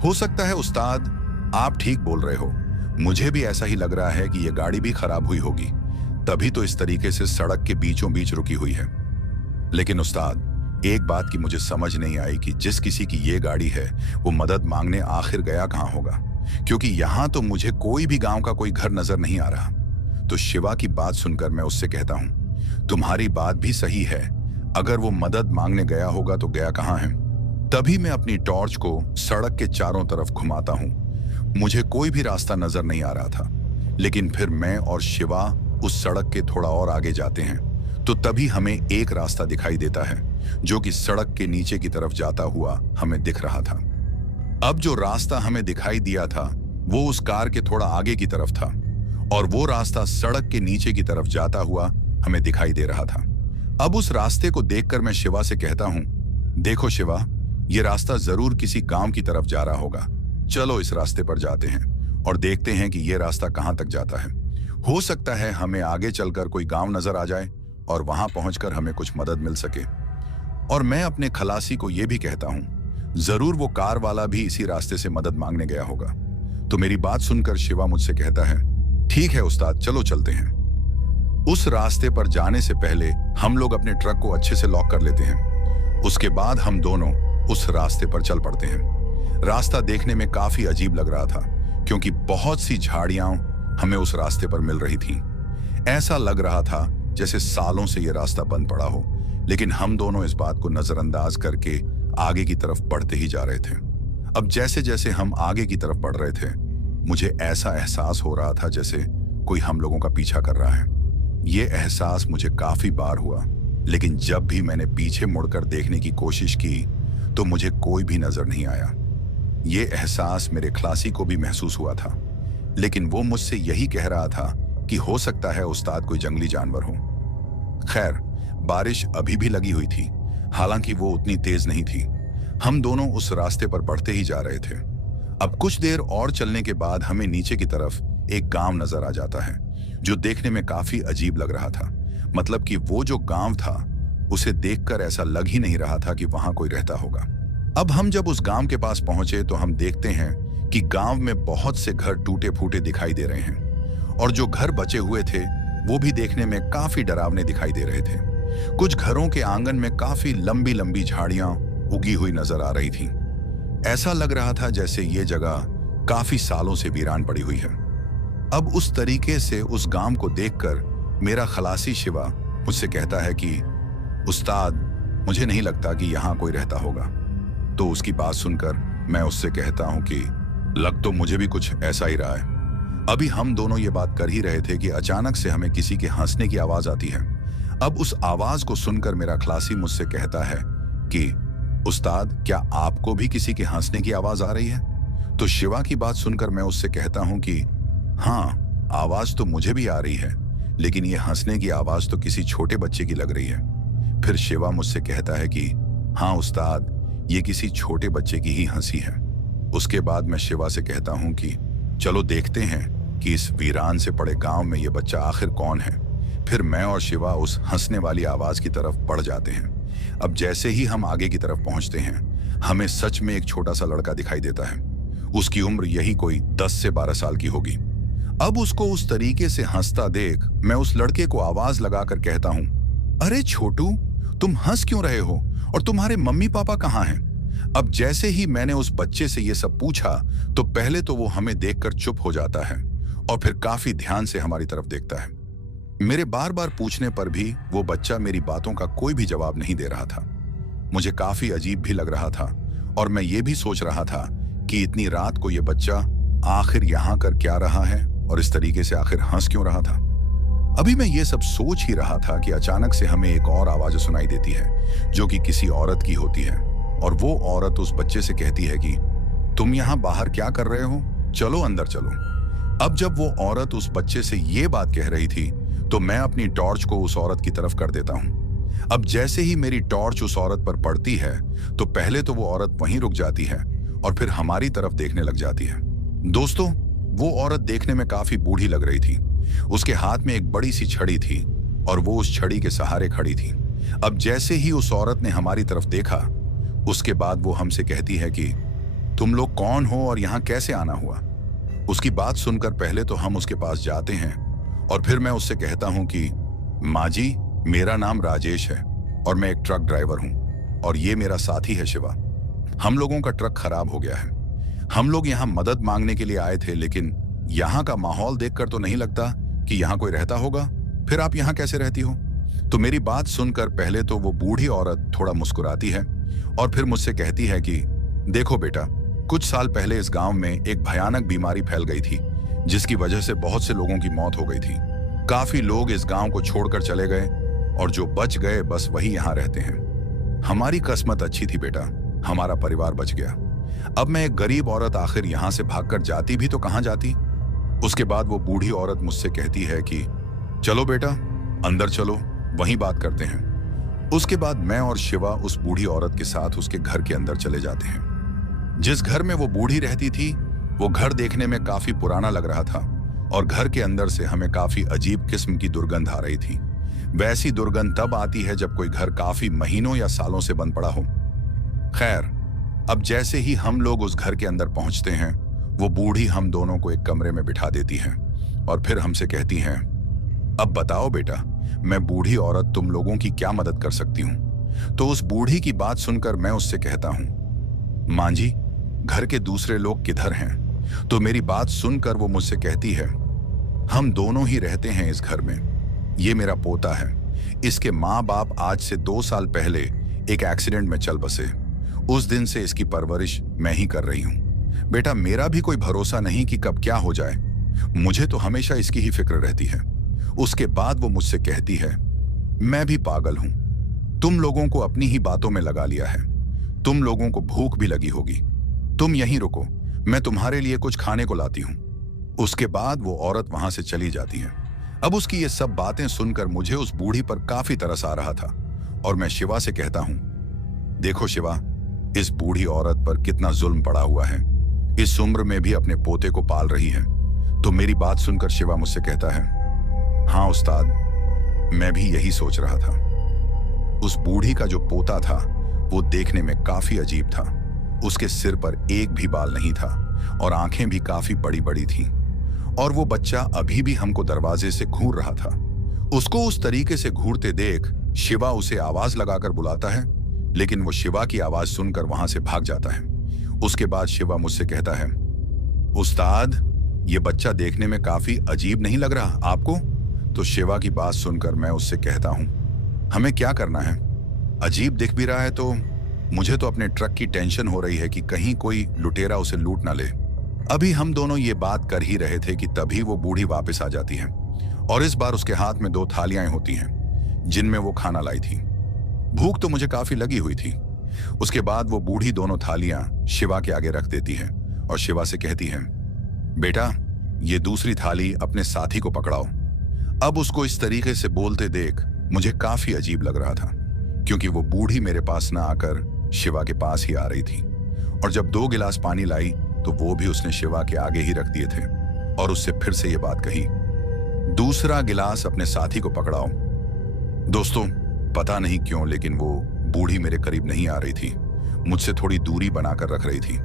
हो सकता है उस्ताद, आप ठीक बोल रहे हो। मुझे भी ऐसा ही लग रहा है कि यह गाड़ी भी खराब हुई होगी, तभी तो इस तरीके से सड़क के बीचों बीच रुकी हुई है। लेकिन उस्ताद, एक बात की मुझे समझ नहीं आई कि जिस किसी की ये गाड़ी है वो मदद मांगने आखिर गया कहाँ होगा, क्योंकि यहाँ तो मुझे कोई भी गांव का कोई घर नजर नहीं आ रहा। तो शिवा की बात सुनकर मैं उससे कहता हूँ, तुम्हारी बात भी सही है, अगर वो मदद मांगने गया होगा तो गया कहाँ है। तभी मैं अपनी टॉर्च को सड़क के चारों तरफ घुमाता हूँ। मुझे कोई भी रास्ता नजर नहीं आ रहा था, लेकिन फिर मैं और शिवा उस सड़क के थोड़ा और आगे जाते हैं तो तभी हमें एक रास्ता दिखाई देता है जो कि सड़क के नीचे की तरफ जाता हुआ हमें दिख रहा था। अब जो रास्ता हमें दिखाई दिया था वो उस कार के थोड़ा आगे की तरफ था और वो रास्ता सड़क के नीचे की तरफ जाता हुआ हमें दिखाई दे रहा था। अब उस रास्ते को देखकर मैं शिवा से कहता हूं, देखो शिवा, ये रास्ता जरूर किसी गांव की तरफ जा रहा होगा। चलो इस रास्ते पर जाते हैं और देखते हैं कि ये रास्ता कहां तक जाता है। हो सकता है हमें आगे चलकर कोई गांव नजर आ जाए और वहां पहुंचकर हमें कुछ मदद मिल सके। और मैं अपने खलासी को यह भी कहता हूं, जरूर वो कार वाला भी इसी रास्ते से मदद मांगने गया होगा। तो मेरी बात सुनकर शिवा मुझसे कहता है, ठीक है उस्ताद, चलो चलते हैं। उस रास्ते पर जाने से पहले हम लोग अपने ट्रक को अच्छे से लॉक कर लेते हैं। उसके बाद हम दोनों उस रास्ते पर चल पड़ते हैं। रास्ता देखने में काफी अजीब लग रहा था क्योंकि बहुत सी झाड़ियां हमें उस रास्ते पर मिल रही थीं। ऐसा लग रहा था जैसे सालों से यह रास्ता बंद पड़ा हो, लेकिन हम दोनों इस बात को नजरअंदाज करके आगे की तरफ बढ़ते ही जा रहे थे। अब जैसे जैसे हम आगे की तरफ बढ़ रहे थे, मुझे ऐसा एहसास हो रहा था जैसे कोई हम लोगों का पीछा कर रहा है। ये एहसास मुझे काफी बार हुआ, लेकिन जब भी मैंने पीछे मुड़कर देखने की कोशिश की तो मुझे कोई भी नजर नहीं आया। ये एहसास मेरे खलासी को भी महसूस हुआ था, लेकिन वो मुझसे यही कह रहा था कि हो सकता है उस्ताद कोई जंगली जानवर हो। खैर, बारिश अभी भी लगी हुई थी, हालांकि वो उतनी तेज नहीं थी। हम दोनों उस रास्ते पर बढ़ते ही जा रहे थे। अब कुछ देर और चलने के बाद हमें नीचे की तरफ एक गांव नजर आ जाता है जो देखने में काफी अजीब लग रहा था। मतलब कि वो जो गांव था उसे देखकर ऐसा लग ही नहीं रहा था कि वहां कोई रहता होगा। अब हम जब उस गांव के पास पहुंचे तो हम देखते हैं कि गांव में बहुत से घर टूटे फूटे दिखाई दे रहे हैं और जो घर बचे हुए थे वो भी देखने में काफी डरावने दिखाई दे रहे थे। कुछ घरों के आंगन में काफी लंबी लंबी झाड़ियां उगी हुई नजर आ रही थीं। ऐसा लग रहा था जैसे ये जगह काफी सालों से वीरान पड़ी हुई है। अब उस तरीके से उस गांव को देखकर मेरा खलासी शिवा मुझसे कहता है कि उस्ताद, मुझे नहीं लगता कि यहाँ कोई रहता होगा। तो उसकी बात सुनकर मैं उससे कहता हूँ कि लग तो मुझे भी कुछ ऐसा ही रहा है। अभी हम दोनों ये बात कर ही रहे थे कि अचानक से हमें किसी के हंसने की आवाज आती है। अब उस आवाज को सुनकर मेरा खलासी मुझसे कहता है कि उस्ताद, क्या आपको भी किसी के हंसने की आवाज आ रही है? तो शिवा की बात सुनकर मैं उससे कहता हूं कि हाँ, आवाज तो मुझे भी आ रही है, लेकिन ये हंसने की आवाज तो किसी छोटे बच्चे की लग रही है। फिर शिवा मुझसे कहता है कि हाँ उस्ताद, ये किसी छोटे बच्चे की ही हंसी है। उसके बाद मैं शिवा से कहता हूं कि चलो देखते हैं कि इस वीरान से पड़े गांव में ये बच्चा आखिर कौन है। फिर मैं और शिवा उस हंसने वाली आवाज की तरफ बढ़ जाते हैं। अब जैसे ही हम आगे की तरफ पहुंचते हैं, हमें सच में एक छोटा सा लड़का दिखाई देता है। उसकी उम्र यही कोई 10 से 12 साल की होगी। अब उसको उस तरीके से हंसता देख मैं उस लड़के को आवाज लगाकर कहता हूं, अरे छोटू, तुम हंस क्यों रहे हो और तुम्हारे मम्मी पापा कहाँ हैं? अब जैसे ही मैंने उस बच्चे से ये सब पूछा तो पहले तो वो हमें देखकर चुप हो जाता है और फिर काफी ध्यान से हमारी तरफ देखता है। मेरे बार बार पूछने पर भी वो बच्चा मेरी बातों का कोई भी जवाब नहीं दे रहा था। मुझे काफी अजीब भी लग रहा था और मैं ये भी सोच रहा था कि इतनी रात को ये बच्चा आखिर यहाँ कर क्या रहा है और इस तरीके से आखिर हंस क्यों रहा था। अभी मैं ये सब सोच ही रहा था कि अचानक से हमें एक और आवाज सुनाई देती है जो कि किसी औरत की होती है और वो औरत उस बच्चे से कहती है कि तुम यहाँ बाहर क्या कर रहे हो, चलो अंदर चलो। अब जब वो औरत उस बच्चे से ये बात कह रही थी तो मैं अपनी टॉर्च को उस औरत की तरफ कर देता हूं। अब जैसे ही मेरी टॉर्च उस औरत पर पड़ती है तो पहले तो वो औरत वहीं रुक जाती है और फिर हमारी तरफ देखने लग जाती है। दोस्तों, वो औरत देखने में काफी बूढ़ी लग रही थी। उसके हाथ में एक बड़ी सी छड़ी थी और वो उस छड़ी के सहारे खड़ी थी। अब जैसे ही उस औरत ने हमारी तरफ देखा, उसके बाद वो हमसे कहती है कि तुम लोग कौन हो और यहाँ कैसे आना हुआ। उसकी बात सुनकर पहले तो हम उसके पास जाते हैं और फिर मैं उससे कहता हूं कि माँ जी, मेरा नाम राजेश है और मैं एक ट्रक ड्राइवर हूं और ये मेरा साथी है शिवा। हम लोगों का ट्रक खराब हो गया है। हम लोग यहाँ मदद मांगने के लिए आए थे, लेकिन यहाँ का माहौल देखकर तो नहीं लगता कि यहाँ कोई रहता होगा। फिर आप यहाँ कैसे रहती हो? तो मेरी बात सुनकर पहले तो वो बूढ़ी औरत थोड़ा मुस्कुराती है और फिर मुझसे कहती है कि देखो बेटा, कुछ साल पहले इस गांव में एक भयानक बीमारी फैल गई थी, जिसकी वजह से बहुत से लोगों की मौत हो गई थी। काफी लोग इस गांव को छोड़कर चले गए और जो बच गए बस वही यहाँ रहते हैं। हमारी किस्मत अच्छी थी बेटा, हमारा परिवार बच गया। अब मैं एक गरीब औरत आखिर यहाँ से भागकर जाती भी तो कहाँ जाती। उसके बाद वो बूढ़ी औरत मुझसे कहती है कि चलो बेटा, अंदर चलो, वहीं बात करते हैं। उसके बाद मैं और शिवा उस बूढ़ी औरत के साथ उसके घर के अंदर चले जाते हैं। जिस घर में वो बूढ़ी रहती थी, वो घर देखने में काफी पुराना लग रहा था और घर के अंदर से हमें काफी अजीब किस्म की दुर्गंध आ रही थी। वैसी दुर्गंध तब आती है जब कोई घर काफी महीनों या सालों से बंद पड़ा हो। खैर, अब जैसे ही हम लोग उस घर के अंदर पहुंचते हैं, वो बूढ़ी हम दोनों को एक कमरे में बिठा देती है और फिर हमसे कहती हैं, अब बताओ बेटा, मैं बूढ़ी औरत तुम लोगों की क्या मदद कर सकती हूं। तो उस बूढ़ी की बात सुनकर मैं उससे कहता हूं, मां जी, घर के दूसरे लोग किधर हैं? तो मेरी बात सुनकर वो मुझसे कहती है, हम दोनों ही रहते हैं इस घर में। ये मेरा पोता है। इसके माँ बाप आज से 2 साल पहले एक एक्सीडेंट में चल बसे। उस दिन से इसकी परवरिश मैं ही कर रही हूँ। बेटा, मेरा भी कोई भरोसा नहीं कि कब क्या हो जाए। मुझे तो हमेशा इसकी ही फिक्र रहती है। उसके बाद वो मुझसे कहती है, मैं भी पागल हूं। तुम लोगों को अपनी ही बातों में लगा लिया है। तुम लोगों को भूख भी लगी होगी। तुम यहीं रुको, मैं तुम्हारे लिए कुछ खाने को लाती हूं। उसके बाद वो औरत वहां से चली जाती है। अब उसकी ये सब बातें सुनकर मुझे उस बूढ़ी पर काफी तरस आ रहा था और मैं शिवा से कहता हूं, देखो शिवा, इस बूढ़ी औरत पर कितना जुल्म पड़ा हुआ है। इस उम्र में भी अपने पोते को पाल रही है। तो मेरी बात सुनकर शिवा मुझसे कहता है, हाँ उस्ताद, मैं भी यही सोच रहा था। उस बूढ़ी का जो पोता था वो देखने में काफी अजीब था। उसके सिर पर एक भी बाल नहीं था और आंखें भी काफी बड़ी बड़ी थीं। और वो बच्चा अभी भी हमको दरवाजे से घूर रहा था। उसको उस तरीके से घूरते देख शिवा उसे आवाज लगाकर बुलाता है, लेकिन वो शिवा की आवाज सुनकर वहां से भाग जाता है। उसके बाद शिवा मुझसे कहता है, उस्ताद, ये बच्चा देखने में काफी अजीब नहीं लग रहा आपको? तो शिवा की बात सुनकर मैं उससे कहता हूं, हमें क्या करना है? अजीब दिख भी रहा है तो मुझे तो अपने ट्रक की टेंशन हो रही है कि कहीं कोई लुटेरा उसे लूट ना ले। अभी हम दोनों ये बात कर ही रहे थे कि तभी वो बूढ़ी वापस आ जाती है और इस बार उसके हाथ में 2 थालियां होती हैं जिनमें वो खाना लाई थी। भूख तो मुझे काफी लगी हुई थी। उसके बाद वो बूढ़ी दोनों थालियां शिवा के आगे रख देती है और शिवा से कहती है, बेटा, ये दूसरी थाली अपने साथी को पकड़ाओ। अब उसको इस तरीके से बोलते देख मुझे काफी अजीब लग रहा था, क्योंकि वो बूढ़ी मेरे पास ना आकर शिवा के पास ही आ रही थी और जब 2 गिलास पानी लाई तो वो भी उसने शिवा के आगे ही रख दिए थे और उससे फिर से ये बात कही, दूसरा गिलास अपने साथी को पकड़ाओ। दोस्तों, पता नहीं क्यों लेकिन वो बूढ़ी मेरे करीब नहीं आ रही थी, मुझसे थोड़ी दूरी बनाकर रख रही थी।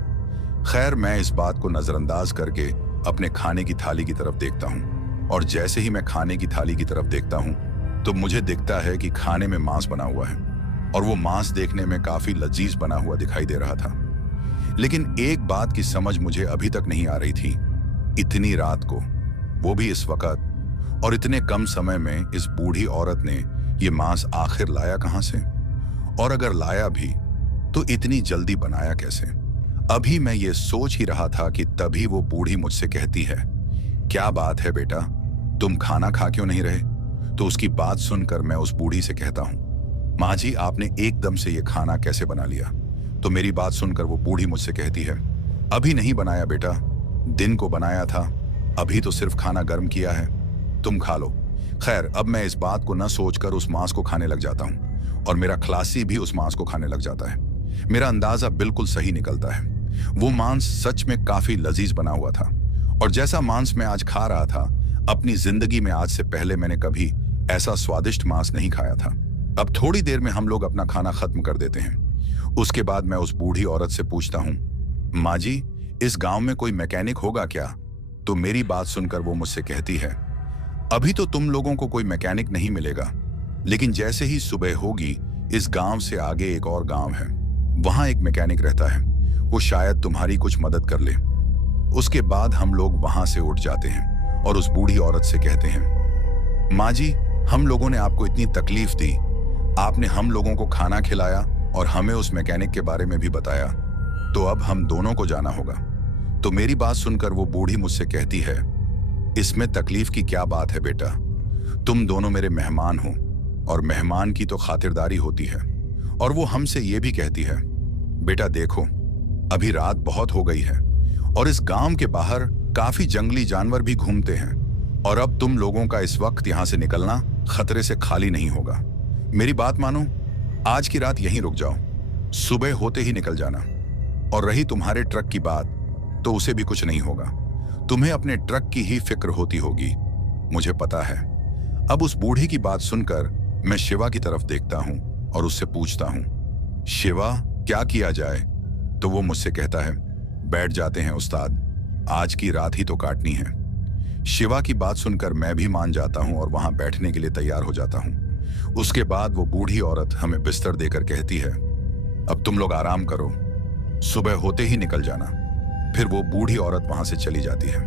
खैर, मैं इस बात को नजरअंदाज करके अपने खाने की थाली की तरफ देखता हूँ और जैसे ही मैं खाने की थाली की तरफ देखता हूँ तो मुझे दिखता है कि खाने में मांस बना हुआ है और वो मांस देखने में काफी लजीज बना हुआ दिखाई दे रहा था। लेकिन एक बात की समझ मुझे अभी तक नहीं आ रही थी, इतनी रात को, वो भी इस वक्त और इतने कम समय में इस बूढ़ी औरत ने ये मांस आखिर लाया कहां से? और अगर लाया भी तो इतनी जल्दी बनाया कैसे? अभी मैं ये सोच ही रहा था कि तभी वो बूढ़ी मुझसे कहती है, क्या बात है बेटा, तुम खाना खा क्यों नहीं रहे? तो उसकी बात सुनकर मैं उस बूढ़ी से कहता हूं, माँ जी, आपने एकदम से ये खाना कैसे बना लिया? तो मेरी बात सुनकर वो बूढ़ी मुझसे कहती है, अभी नहीं बनाया बेटा, दिन को बनाया था, अभी तो सिर्फ खाना गर्म किया है, तुम खा लो। खैर, अब मैं इस बात को न सोचकर उस मांस को खाने लग जाता हूँ और मेरा खलासी भी उस मांस को खाने लग जाता है। मेरा अंदाजा बिल्कुल सही निकलता है। वो मांस सच में काफी लजीज बना हुआ था और जैसा मांस मैं आज खा रहा था, अपनी जिंदगी में आज से पहले मैंने कभी ऐसा स्वादिष्ट मांस नहीं खाया था। अब थोड़ी देर में हम लोग अपना खाना खत्म कर देते हैं। उसके बाद मैं उस बूढ़ी औरत से पूछता हूँ, माँ जी, इस गांव में कोई मैकेनिक होगा क्या? तो मेरी बात सुनकर वो मुझसे कहती है, अभी तो तुम लोगों को कोई मैकेनिक नहीं मिलेगा, लेकिन जैसे ही सुबह होगी इस गांव से आगे एक और गांव है, वहां एक मैकेनिक रहता है, वो शायद तुम्हारी कुछ मदद कर ले। उसके बाद हम लोग वहां से उठ जाते हैं और उस बूढ़ी औरत से कहते हैं, माँ जी, हम लोगों ने आपको इतनी तकलीफ दी, आपने हम लोगों को खाना खिलाया और हमें उस मैकेनिक के बारे में भी बताया, तो अब हम दोनों को जाना होगा। तो मेरी बात सुनकर वो बूढ़ी मुझसे कहती है, इसमें तकलीफ की क्या बात है बेटा, तुम दोनों मेरे मेहमान हो और मेहमान की तो खातिरदारी होती है। और वो हमसे ये भी कहती है, बेटा देखो, अभी रात बहुत हो गई है और इस गांव के बाहर काफी जंगली जानवर भी घूमते हैं और अब तुम लोगों का इस वक्त यहां से निकलना खतरे से खाली नहीं होगा। मेरी बात मानो, आज की रात यहीं रुक जाओ, सुबह होते ही निकल जाना। और रही तुम्हारे ट्रक की बात, तो उसे भी कुछ नहीं होगा, तुम्हें अपने ट्रक की ही फिक्र होती होगी, मुझे पता है। अब उस बूढ़ी की बात सुनकर मैं शिवा की तरफ देखता हूं और उससे पूछता हूं, शिवा क्या किया जाए? तो वो मुझसे कहता है, बैठ जाते हैं उस्ताद, आज की रात ही तो काटनी है। शिवा की बात सुनकर मैं भी मान जाता हूं और वहां बैठने के लिए तैयार हो जाता हूं। उसके बाद वो बूढ़ी औरत हमें बिस्तर देकर कहती है, अब तुम लोग आराम करो, सुबह होते ही निकल जाना। फिर वो बूढ़ी औरत वहां से चली जाती है।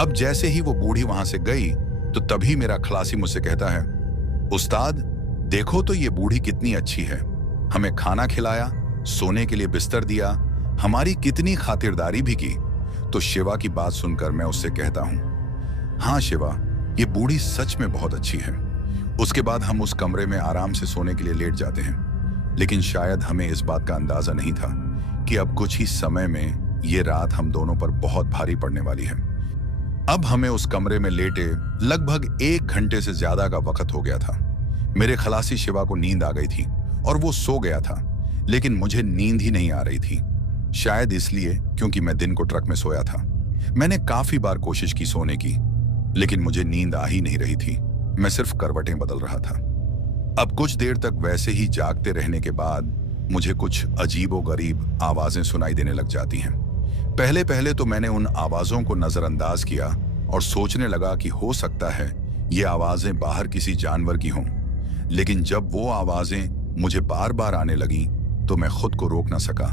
अब जैसे ही वो बूढ़ी वहां से गई तो तभी मेरा खलासी मुझसे कहता है, उस्ताद देखो तो ये बूढ़ी कितनी अच्छी है, हमें खाना खिलाया, सोने के लिए बिस्तर दिया, हमारी कितनी खातिरदारी भी की। तो शिवा की बात सुनकर मैं उससे कहता हूं, हाँ शिवा, ये बूढ़ी सच में बहुत अच्छी है। उसके बाद हम उस कमरे में आराम से सोने के लिए लेट जाते हैं, लेकिन शायद हमें इस बात का अंदाजा नहीं था कि अब कुछ ही समय में ये रात हम दोनों पर बहुत भारी पड़ने वाली है। अब हमें उस कमरे में लेटे लगभग 1 घंटे से ज्यादा का वक्त हो गया था। मेरे खलासी शिवा को नींद आ गई थी और वो सो गया था, लेकिन मुझे नींद ही नहीं आ रही थी, शायद इसलिए क्योंकि मैं दिन को ट्रक में सोया था। मैंने काफी बार कोशिश की सोने की, लेकिन मुझे नींद आ ही नहीं रही थी, मैं सिर्फ करवटें बदल रहा था। अब कुछ देर तक वैसे ही जागते रहने के बाद मुझे कुछ अजीबोगरीब आवाजें सुनाई देने लग जाती हैं। पहले पहले तो मैंने उन आवाजों को नजरअंदाज किया और सोचने लगा कि हो सकता है ये आवाजें बाहर किसी जानवर की हों, लेकिन जब वो आवाजें मुझे बार बार आने लगी तो मैं खुद को रोक ना सका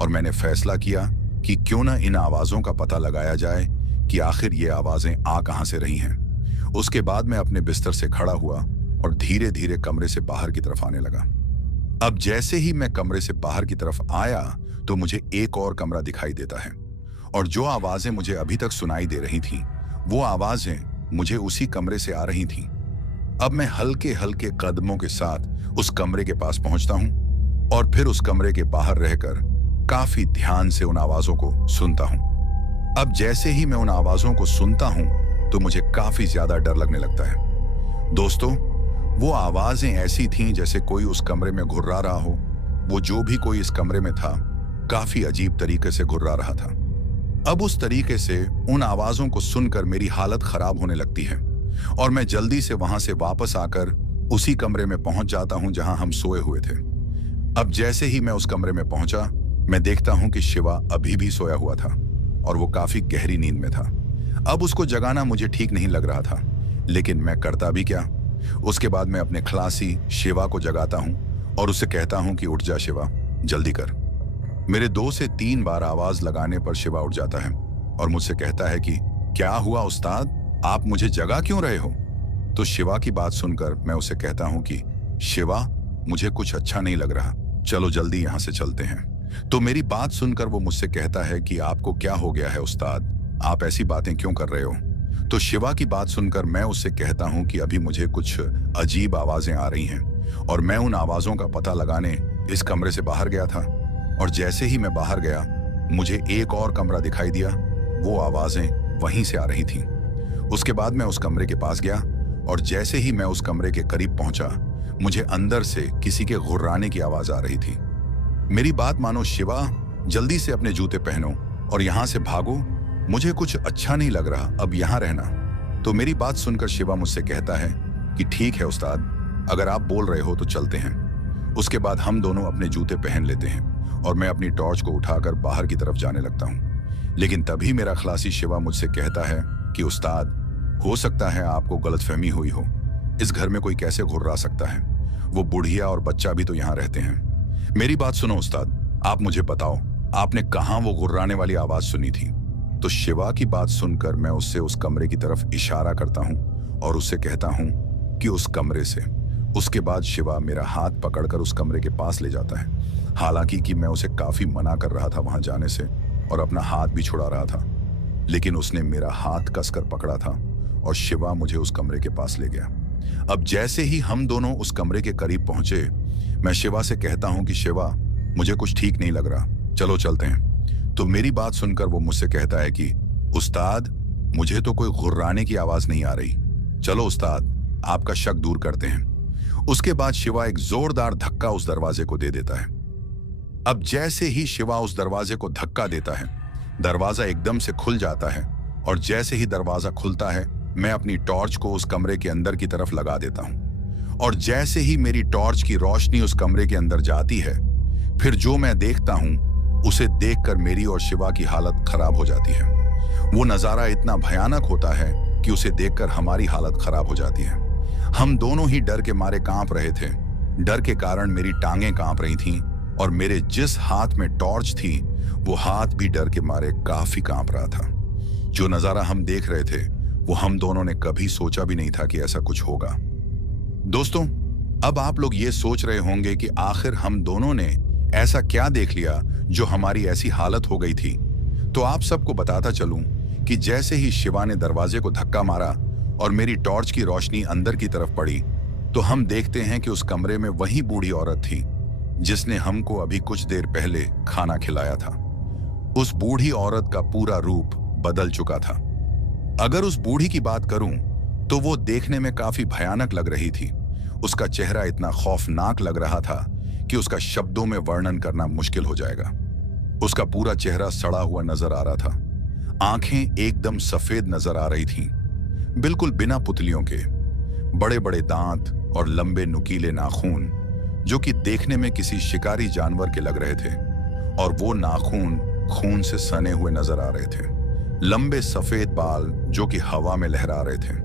और मैंने फैसला किया कि क्यों ना इन आवाजों का पता लगाया जाए कि आखिर ये आवाजें आ कहां से रही हैं। उसके बाद मैं अपने बिस्तर से खड़ा हुआ और धीरे धीरे कमरे से बाहर की तरफ आने लगा। अब जैसे ही मैं कमरे से बाहर की तरफ आया तो मुझे एक और कमरा दिखाई देता है और जो आवाजें मुझे अभी तक सुनाई दे रही थीं, वो आवाजें मुझे उसी कमरे से आ रही थीं। अब मैं हल्के हल्के कदमों के साथ उस कमरे के पास पहुंचता हूं और फिर उस कमरे के बाहर रहकर काफी ध्यान से उन आवाजों को सुनता हूं। अब जैसे ही मैं उन आवाजों को सुनता हूं तो मुझे काफी ज्यादा डर लगने लगता है। दोस्तों, वो आवाजें ऐसी थीं जैसे कोई उस कमरे में घुर्रा रहा हो। वो जो भी कोई इस कमरे में था, काफी अजीब तरीके से घुर्रा रहा था। अब उस तरीके से उन आवाजों को सुनकर मेरी हालत खराब होने लगती है और मैं जल्दी से वहां से वापस आकर उसी कमरे में पहुंच जाता हूं जहां हम सोए हुए थे। अब जैसे ही मैं उस कमरे में पहुंचा, मैं देखता हूं कि शिवा अभी भी सोया हुआ था और वो काफी गहरी नींद में था। अब उसको जगाना मुझे ठीक नहीं लग रहा था, लेकिन मैं करता भी क्या। उसके बाद मैं अपने खलासी शिवा को जगाता हूं और उससे कहता हूं कि उठ जा शिवा, जल्दी कर। मेरे 2 से 3 बार आवाज लगाने पर शिवा उठ जाता है और मुझसे कहता है कि क्या हुआ उस्ताद, आप मुझे जगा क्यों रहे हो? तो शिवा की बात सुनकर मैं उसे कहता हूं कि शिवा, मुझे कुछ अच्छा नहीं लग रहा, चलो जल्दी यहां से चलते हैं। तो मेरी बात सुनकर वो मुझसे कहता है कि आपको क्या हो गया है उस्ताद, आप ऐसी बातें क्यों कर रहे हो? तो शिवा की बात सुनकर मैं उससे कहता हूं कि अभी मुझे कुछ अजीब आवाजें आ रही हैं और मैं उन आवाजों का पता लगाने इस कमरे से बाहर गया था और जैसे ही मैं बाहर गया मुझे एक और कमरा दिखाई दिया, वो आवाजें वहीं से आ रही थीं। उसके बाद मैं उस कमरे के पास गया और जैसे ही मैं उस कमरे के करीब पहुंचा, मुझे अंदर से किसी के गुर्राने की आवाज आ रही थी। मेरी बात मानो शिवा, जल्दी से अपने जूते पहनो और यहां से भागो, मुझे कुछ अच्छा नहीं लग रहा अब यहां रहना। तो मेरी बात सुनकर शिवा मुझसे कहता है कि ठीक है उस्ताद, अगर आप बोल रहे हो तो चलते हैं। उसके बाद हम दोनों अपने जूते पहन लेते हैं और मैं अपनी टॉर्च को उठाकर बाहर की तरफ जाने लगता हूं। लेकिन तभी मेरा खलासी शिवा मुझसे कहता है कि उस्ताद, हो सकता है आपको गलतफहमी हुई हो, इस घर में कोई कैसे घुर्रा सकता है? वो बुढ़िया और बच्चा भी तो यहाँ रहते हैं। मेरी बात सुनो उस्ताद, आप मुझे बताओ, आपने कहाँ वो गुर्राने वाली आवाज सुनी थी? तो शिवा की बात सुनकर मैं उससे उस कमरे की तरफ इशारा करता हूँ और उससे कहता हूँ कि उस कमरे से। उसके बाद शिवा मेरा हाथ पकड़कर उस कमरे के पास ले जाता है। हालांकि कि मैं उसे काफी मना कर रहा था वहां जाने से और अपना हाथ भी छुड़ा रहा था, लेकिन उसने मेरा हाथ कसकर पकड़ा था और शिवा मुझे उस कमरे के पास ले गया। अब जैसे ही हम दोनों उस कमरे के करीब पहुंचे, मैं शिवा से कहता हूं कि शिवा, मुझे कुछ ठीक नहीं लग रहा, चलो चलते हैं। तो मेरी बात सुनकर वो मुझसे कहता है कि उस्ताद, मुझे तो कोई गुर्राने की आवाज नहीं आ रही, चलो उस्ताद, आपका शक दूर करते हैं। उसके बाद शिवा एक जोरदार धक्का उस दरवाजे को दे देता है। अब जैसे ही शिवा उस दरवाजे को धक्का देता है, दरवाजा एकदम से खुल जाता है और जैसे ही दरवाजा खुलता है, मैं अपनी टॉर्च को उस कमरे के अंदर की तरफ लगा देता हूं और जैसे ही मेरी टॉर्च की रोशनी उस कमरे के अंदर जाती है, फिर जो मैं देखता हूं उसे देखकर मेरी और शिवा की हालत खराब हो जाती है। वो नजारा इतना भयानक होता है कि उसे देखकर हमारी हालत खराब हो जाती है। हम दोनों ही डर के मारे कांप रहे थे। डर के कारण मेरी टांगें कांप रही थीं और मेरे जिस हाथ में टॉर्च थी, वो हाथ भी डर के मारे काफी कांप रहा था। जो नजारा हम देख रहे थे, वो हम दोनों ने कभी सोचा भी नहीं था कि ऐसा कुछ होगा। दोस्तों, अब आप लोग ये सोच रहे होंगे कि आखिर हम दोनों ने ऐसा क्या देख लिया जो हमारी ऐसी हालत हो गई थी। तो आप सबको बताता चलूं कि जैसे ही शिवा ने दरवाजे को धक्का मारा और मेरी टॉर्च की रोशनी अंदर की तरफ पड़ी, तो हम देखते हैं कि उस कमरे में वही बूढ़ी औरत थी जिसने हमको अभी कुछ देर पहले खाना खिलाया था। उस बूढ़ी औरत का पूरा रूप बदल चुका था। अगर उस बूढ़ी की बात करूं तो वो देखने में काफी भयानक लग रही थी। उसका चेहरा इतना खौफनाक लग रहा था कि उसका शब्दों में वर्णन करना मुश्किल हो जाएगा। उसका पूरा चेहरा सड़ा हुआ नजर आ रहा था। आंखें एकदम सफेद नजर आ रही थीं, बिल्कुल बिना पुतलियों के। बड़े बड़े दांत और लंबे नुकीले नाखून जो कि देखने में किसी शिकारी जानवर के लग रहे थे, और वो नाखून खून से सने हुए नजर आ रहे थे। लंबे सफेद बाल जो कि हवा में लहरा रहे थे।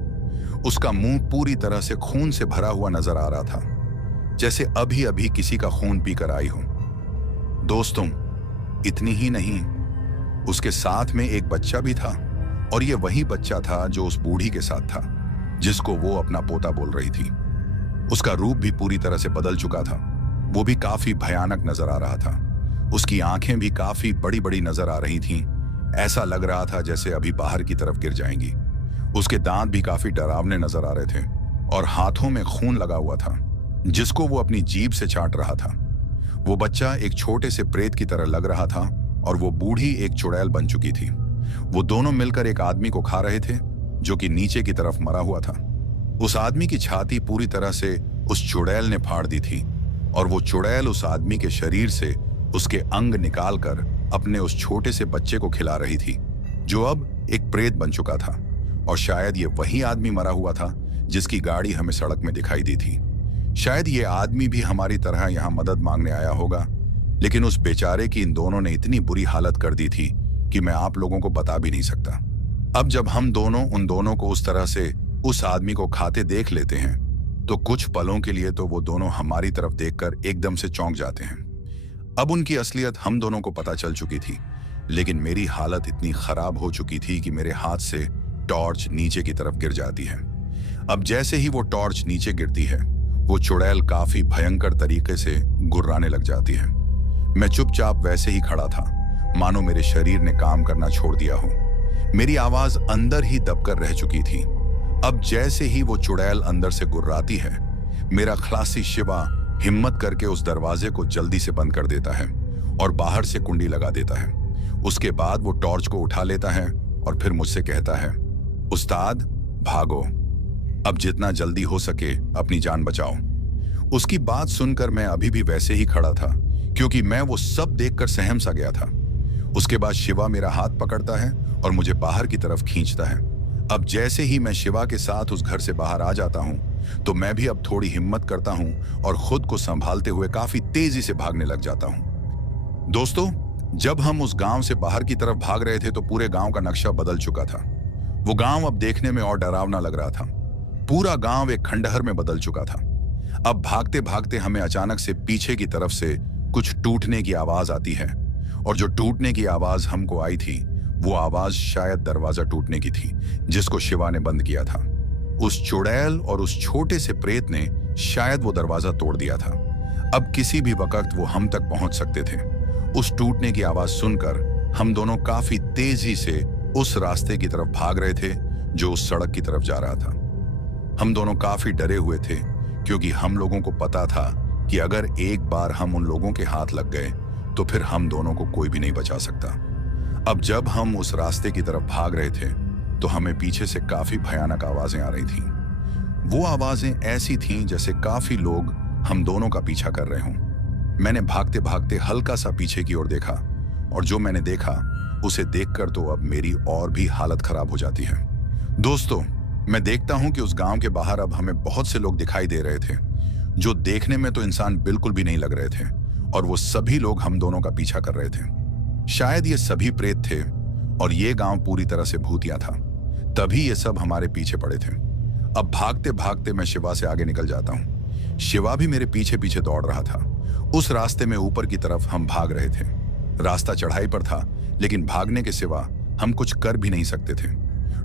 उसका मुंह पूरी तरह से खून से भरा हुआ नजर आ रहा था, जैसे अभी अभी किसी का खून पीकर आई हो। दोस्तों, इतनी ही नहीं, उसके साथ में एक बच्चा भी था, और ये वही बच्चा था जो उस बूढ़ी के साथ था जिसको वो अपना पोता बोल रही थी। उसका रूप भी पूरी तरह से बदल चुका था। वो भी काफी भयानक नजर आ रहा था। उसकी आंखें भी काफी बड़ी बड़ी नजर आ रही थीं। ऐसा लग रहा था जैसे अभी बाहर की तरफ गिर जाएंगी। उसके दांत भी काफी डरावने नजर आ रहे थे और हाथों में खून लगा हुआ था जिसको वो अपनी जीभ से चाट रहा था। वो बच्चा एक छोटे से प्रेत की तरह लग रहा था और वो बूढ़ी एक चुड़ैल बन चुकी थी। वो दोनों मिलकर एक आदमी को खा रहे थे जो कि नीचे की तरफ मरा हुआ था। उस आदमी की छाती पूरी तरह से उस चुड़ैल ने फाड़ दी थी और वो चुड़ैल उस आदमी के शरीर से उसके अंग निकालकर अपने उस छोटे से बच्चे को खिला रही थी जो अब एक प्रेत बन चुका था। और शायद ये वही आदमी मरा हुआ था जिसकी गाड़ी हमें सड़क में दिखाई दी थी। शायद ये आदमी भी हमारी तरह यहाँ मदद मांगने आया होगा, लेकिन उस बेचारे की इन दोनों ने इतनी बुरी हालत कर दी थी कि मैं आप लोगों को बता भी नहीं सकता। अब जब हम दोनों उन दोनों को उस तरह से उस आदमी को खाते देख लेते हैं तो कुछ पलों के लिए तो वो दोनों हमारी तरफ देखकर एकदम से चौंक जाते हैं। अब उनकी असलियत हम दोनों को पता चल चुकी थी, लेकिन मेरी हालत इतनी खराब हो चुकी थी कि मेरे हाथ से टॉर्च नीचे की तरफ गिर जाती है। अब जैसे ही वो टॉर्च नीचे गिरती है, वो चुड़ैल काफी भयंकर तरीके से गुर्राने लग जाती है। मैं चुपचाप वैसे ही खड़ा था, मानो मेरे शरीर ने काम करना छोड़ दिया हो। मेरी आवाज अंदर ही दबकर रह चुकी थी। अब जैसे ही वो चुड़ैल अंदर से गुर्राती है, मेरा खलासी शिवा हिम्मत करके उस दरवाजे को जल्दी से बंद कर देता है और बाहर से कुंडी लगा देता है। उसके बाद वो टॉर्च को उठा लेता है और फिर मुझसे कहता है, उस्ताद भागो, अब जितना जल्दी हो सके अपनी जान बचाओ। उसकी बात सुनकर मैं अभी भी वैसे ही खड़ा था, क्योंकि मैं वो सब देखकर सहम सा गया था। उसके बाद शिवा मेरा हाथ पकड़ता है और मुझे बाहर की तरफ खींचता है। अब जैसे ही मैं शिवा के साथ उस घर से बाहर आ जाता हूं, तो मैं भी अब थोड़ी हिम्मत करता हूं और खुद को संभालते हुए काफी तेजी से भागने लग जाता हूं। दोस्तों, जब हम उस गांव से बाहर की तरफ भाग रहे थे तो पूरे गांव का नक्शा बदल चुका था। वो गांव अब देखने में और डरावना लग रहा था। पूरा गांव एक खंडहर में बदल चुका था। अब भागते भागते हमें अचानक से पीछे की तरफ से कुछ टूटने की आवाज आती है, और जो टूटने की आवाज हमको आई थी वो आवाज शायद दरवाजा टूटने की थी जिसको शिवा ने बंद किया था। उस चुड़ैल और उस छोटे से प्रेत ने शायद वो दरवाजा तोड़ दिया था। अब किसी भी वक्त वो हम तक पहुंच सकते थे। उस टूटने की आवाज सुनकर हम दोनों काफी तेजी से उस रास्ते की तरफ भाग रहे थे जो उस सड़क की तरफ जा रहा था। हम दोनों काफी डरे हुए थे क्योंकि हम लोगों को पता था कि अगर एक बार हम उन लोगों के हाथ लग गए तो फिर हम दोनों को कोई भी नहीं बचा सकता। अब जब हम उस रास्ते की तरफ भाग रहे थे तो हमें पीछे से काफी भयानक आवाजें आ रही थीं। वो आवाजें ऐसी थीं जैसे काफी लोग हम दोनों का पीछा कर रहे हों। मैंने भागते भागते हल्का सा पीछे की ओर देखा, और जो मैंने देखा उसे देखकर तो अब मेरी और भी हालत खराब हो जाती है। दोस्तों, मैं देखता हूं कि उस गांव के बाहर अब हमें बहुत से लोग दिखाई दे रहे थे जो देखने में तो इंसान बिल्कुल भी नहीं लग रहे थे, और वो सभी लोग हम दोनों का पीछा कर रहे थे। शायद ये सभी प्रेत थे और ये गांव पूरी तरह से भूतिया था, तभी ये सब हमारे पीछे पड़े थे। अब भागते भागते मैं शिवा से आगे निकल जाता हूँ। शिवा भी मेरे पीछे पीछे दौड़ रहा था। उस रास्ते में ऊपर की तरफ हम भाग रहे थे। रास्ता चढ़ाई पर था, लेकिन भागने के सिवा हम कुछ कर भी नहीं सकते थे।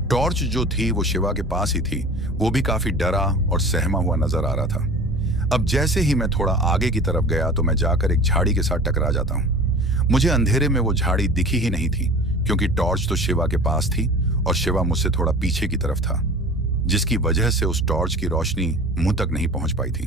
टॉर्च जो थी वो शिवा के पास ही थी, वो भी काफी डरा और सहमा हुआ नजर आ रहा था। अब जैसे ही मैं थोड़ा आगे की तरफ गया तो मैं जाकर एक झाड़ी के साथ टकरा जाता हूँ। मुझे अंधेरे में वो झाड़ी दिखी ही नहीं थी क्योंकि टॉर्च तो शिवा के पास थी और शिवा मुझसे थोड़ा पीछे की तरफ था, जिसकी वजह से उस टॉर्च की रोशनी मुंह तक नहीं पहुंच पाई थी।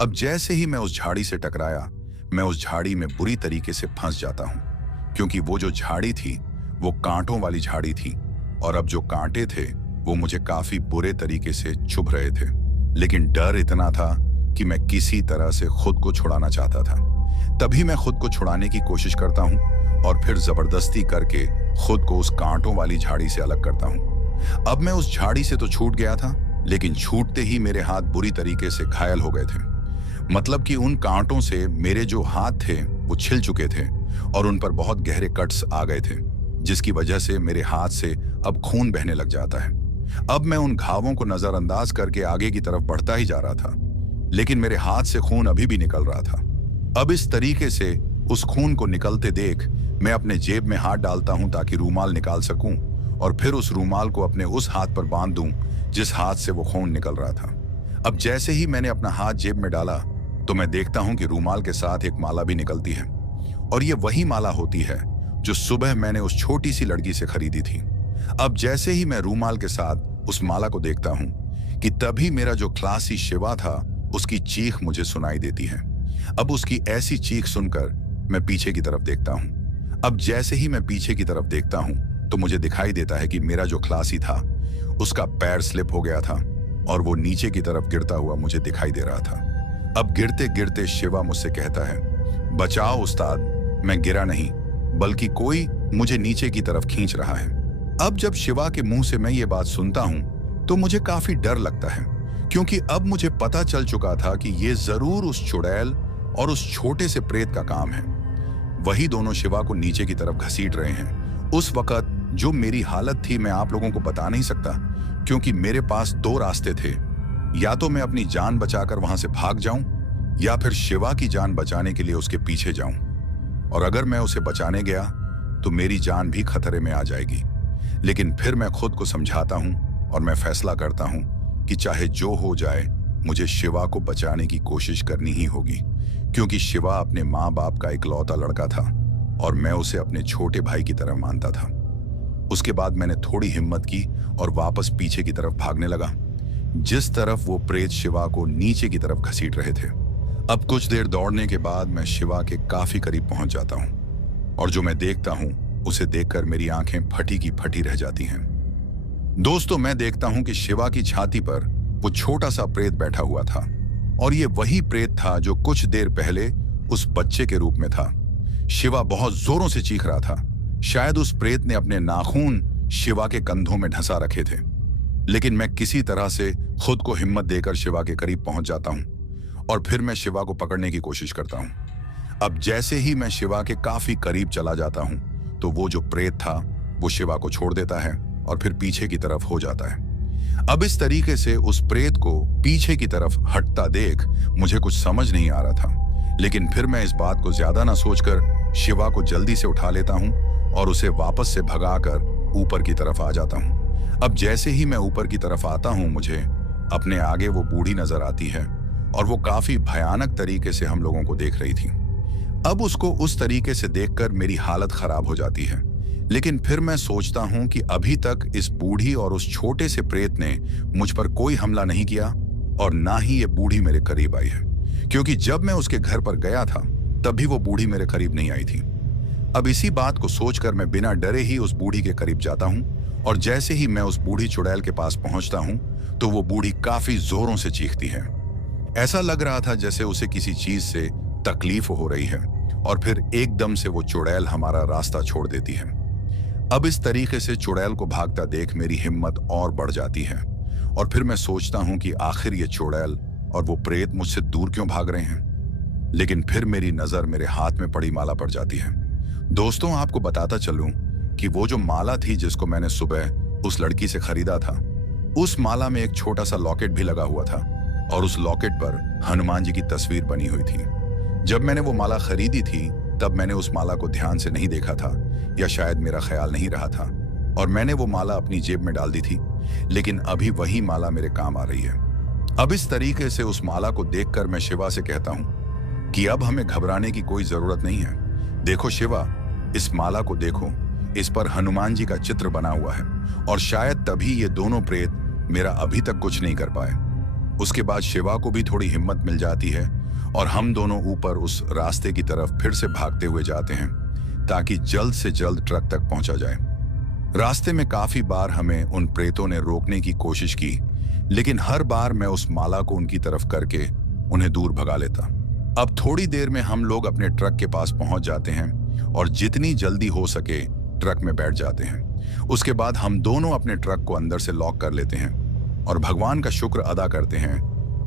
अब जैसे ही मैं उस झाड़ी से टकराया, मैं उस झाड़ी में बुरी तरीके से फंस जाता हूँ क्योंकि वो जो झाड़ी थी वो कांटों वाली झाड़ी थी, और अब जो कांटे थे वो मुझे काफी बुरे तरीके से चुभ रहे थे। लेकिन डर इतना था कि मैं किसी तरह से खुद को छुड़ाना चाहता था। तभी मैं खुद को छुड़ाने की कोशिश करता हूँ और फिर जबरदस्ती करके खुद को उस कांटों वाली झाड़ी से अलग करता हूँ। अब मैं उस झाड़ी से तो छूट गया था, लेकिन छूटते ही मेरे हाथ बुरी तरीके से घायल हो गए थे। मतलब कि उन कांटों से मेरे जो हाथ थे वो छिल चुके थे और उन पर बहुत गहरे कट्स आ गए थे, जिसकी वजह से मेरे हाथ से अब खून बहने लग जाता है। अब मैं उन घावों को नजरअंदाज करके आगे की तरफ बढ़ता ही जा रहा था, लेकिन मेरे हाथ से खून अभी भी निकल रहा था। अब इस तरीके से उस खून को निकलते देख मैं अपने जेब में हाथ डालता हूं ताकि रूमाल निकाल सकूं, और फिर उस रूमाल को अपने उस हाथ पर बांध दूं जिस हाथ से वो खून निकल रहा था। अब जैसे ही मैंने अपना हाथ जेब में डाला तो मैं देखता हूं कि रूमाल के साथ एक माला भी निकलती है, और ये वही माला होती है जो सुबह मैंने उस छोटी सी लड़की से खरीदी थी। अब जैसे ही मैं रूमाल के साथ उस माला को देखता हूं कि तभी मेरा जो क्लासी शिवा था उसकी चीख मुझे सुनाई देती है। अब उसकी ऐसी चीख सुनकर मैं पीछे की तरफ देखता हूं। अब जैसे ही मैं पीछे की तरफ देखता हूं तो मुझे दिखाई देता है कि मेरा जो क्लासी था उसका पैर स्लिप हो गया था और वो नीचे की तरफ गिरता हुआ मुझे दिखाई दे रहा था। अब गिरते गिरते शिवा मुझसे कहता है, बचाओ उस्ताद, मैं गिरा नहीं बल्कि कोई मुझे नीचे की तरफ खींच रहा है। अब जब शिवा के मुंह से मैं ये बात सुनता हूं तो मुझे काफी डर लगता है, क्योंकि अब मुझे पता चल चुका था कि ये जरूर उस चुड़ैल और उस छोटे से प्रेत का काम है। वही दोनों शिवा को नीचे की तरफ घसीट रहे हैं। उस वक्त जो मेरी हालत थी मैं आप लोगों को बता नहीं सकता, क्योंकि मेरे पास दो रास्ते थे। या तो मैं अपनी जान बचाकर वहां से भाग जाऊं या फिर शिवा की जान बचाने के लिए उसके पीछे जाऊं, और अगर मैं उसे बचाने गया तो मेरी जान भी खतरे में आ जाएगी। लेकिन फिर मैं खुद को समझाता हूं और मैं फैसला करता हूं कि चाहे जो हो जाए मुझे शिवा को बचाने की कोशिश करनी ही होगी, क्योंकि शिवा अपने माँ बाप का इकलौता लड़का था और मैं उसे अपने छोटे भाई की तरह मानता था। उसके बाद मैंने थोड़ी हिम्मत की और वापस पीछे की तरफ भागने लगा, जिस तरफ वो प्रेत शिवा को नीचे की तरफ घसीट रहे थे। अब कुछ देर दौड़ने के बाद मैं शिवा के काफी करीब पहुंच जाता हूं, और जो मैं देखता हूं उसे देखकर मेरी आंखें फटी की फटी रह जाती हैं। दोस्तों, मैं देखता हूं कि शिवा की छाती पर वो छोटा सा प्रेत बैठा हुआ था, और ये वही प्रेत था जो कुछ देर पहले उस बच्चे के रूप में था। शिवा बहुत जोरों से चीख रहा था। शायद उस प्रेत ने अपने नाखून शिवा के कंधों में ढसा रखे थे, लेकिन मैं किसी तरह से खुद को हिम्मत देकर शिवा के करीब पहुंच जाता हूं और फिर मैं शिवा को पकड़ने की कोशिश करता हूं। अब जैसे ही मैं शिवा के काफी करीब चला जाता हूं तो वो जो प्रेत था वो शिवा को छोड़ देता है और फिर पीछे की तरफ हो जाता है। अब इस तरीके से उस प्रेत को पीछे की तरफ हटता देख मुझे कुछ समझ नहीं आ रहा था, लेकिन फिर मैं इस बात को ज्यादा ना सोचकर शिवा को जल्दी से उठा लेता हूँ और उसे वापस से भगाकर ऊपर की तरफ आ जाता हूँ। अब जैसे ही मैं ऊपर की तरफ आता हूँ, मुझे अपने आगे वो बूढ़ी नजर आती है और वो काफी भयानक तरीके से हम लोगों को देख रही थी। अब उसको उस तरीके से देखकर मेरी हालत खराब हो जाती है, लेकिन फिर मैं सोचता हूं कि अभी तक इस बूढ़ी और उस छोटे से प्रेत ने मुझ पर कोई हमला नहीं किया और ना ही ये बूढ़ी मेरे करीब आई है, क्योंकि जब मैं उसके घर पर गया था तभी वो बूढ़ी मेरे करीब नहीं आई थी। अब इसी बात को सोचकर मैं बिना डरे ही उस बूढ़ी के करीब जाता हूं और जैसे ही मैं उस बूढ़ी चुड़ैल के पास पहुंचता हूं तो वो बूढ़ी काफी जोरों से चीखती है। ऐसा लग रहा था जैसे उसे किसी चीज से तकलीफ हो रही है और फिर एकदम से वो चुड़ैल हमारा रास्ता छोड़ देती है। अब इस तरीके से चुड़ैल को भागता देख मेरी हिम्मत और बढ़ जाती है और फिर मैं सोचता हूं कि आखिर ये चुड़ैल और वो प्रेत मुझसे दूर क्यों भाग रहे हैं। लेकिन फिर मेरी नजर मेरे हाथ में पड़ी माला पर जाती है। दोस्तों, आपको बताता चलूं कि वो जो माला थी जिसको मैंने सुबह उस लड़की से खरीदा था, उस माला में एक छोटा सा लॉकेट भी लगा हुआ था और उस लॉकेट पर हनुमान जी की तस्वीर बनी हुई थी। जब मैंने वो माला खरीदी थी तब मैंने उस माला को ध्यान से नहीं देखा था, या शायद मेरा ख्याल नहीं रहा था और मैंने वो माला अपनी जेब में डाल दी थी, लेकिन अभी वही माला मेरे काम आ रही है। अब इस तरीके से उस माला को देखकर मैं शिवा से कहता हूं कि अब हमें घबराने की कोई जरूरत नहीं है। देखो शिवा, इस माला को देखो, इस पर हनुमान जी का चित्र बना हुआ है और शायद तभी ये दोनों प्रेत मेरा अभी तक कुछ नहीं कर पाए। उसके बाद शिवा को भी थोड़ी हिम्मत मिल जाती है और हम दोनों ऊपर उस रास्ते की तरफ फिर से भागते हुए जाते हैं ताकि जल्द से जल्द ट्रक तक पहुंचा जाए। रास्ते में काफी बार हमें उन प्रेतों ने रोकने की कोशिश की, लेकिन हर बार मैं उस माला को उनकी तरफ करके उन्हें दूर भगा लेता। अब थोड़ी देर में हम लोग अपने ट्रक के पास पहुंच जाते हैं और जितनी जल्दी हो सके ट्रक में बैठ जाते हैं। उसके बाद हम दोनों अपने ट्रक को अंदर से लॉक कर लेते हैं और भगवान का शुक्र अदा करते हैं,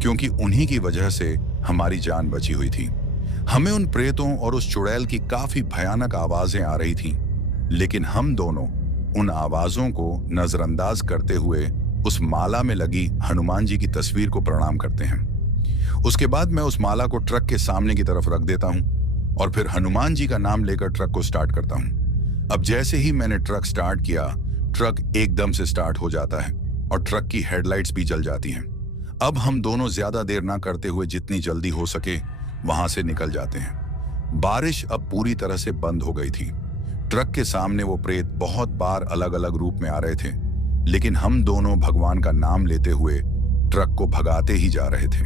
क्योंकि उन्हीं की वजह से हमारी जान बची हुई थी। हमें उन प्रेतों और उस चुड़ैल की काफी भयानक आवाजें आ रही थीं, लेकिन हम दोनों उन आवाजों को नजरअंदाज करते हुए उस माला में लगी हनुमान जी की तस्वीर को प्रणाम करते हैं। उसके बाद मैं उस माला को ट्रक के सामने की तरफ रख देता हूं और फिर हनुमान जी का नाम लेकर ट्रक को स्टार्ट करता हूं। अब जैसे ही मैंने ट्रक स्टार्ट किया, ट्रक एकदम से स्टार्ट हो जाता है और ट्रक की हेडलाइट्स भी जल जाती हैं। अब हम दोनों ज्यादा देर ना करते हुए जितनी जल्दी हो सके वहां से निकल जाते हैं। बारिश अब पूरी तरह से बंद हो गई थी। ट्रक के सामने वो प्रेत बहुत बार अलग अलग रूप में आ रहे थे, लेकिन हम दोनों भगवान का नाम लेते हुए ट्रक को भगाते ही जा रहे थे।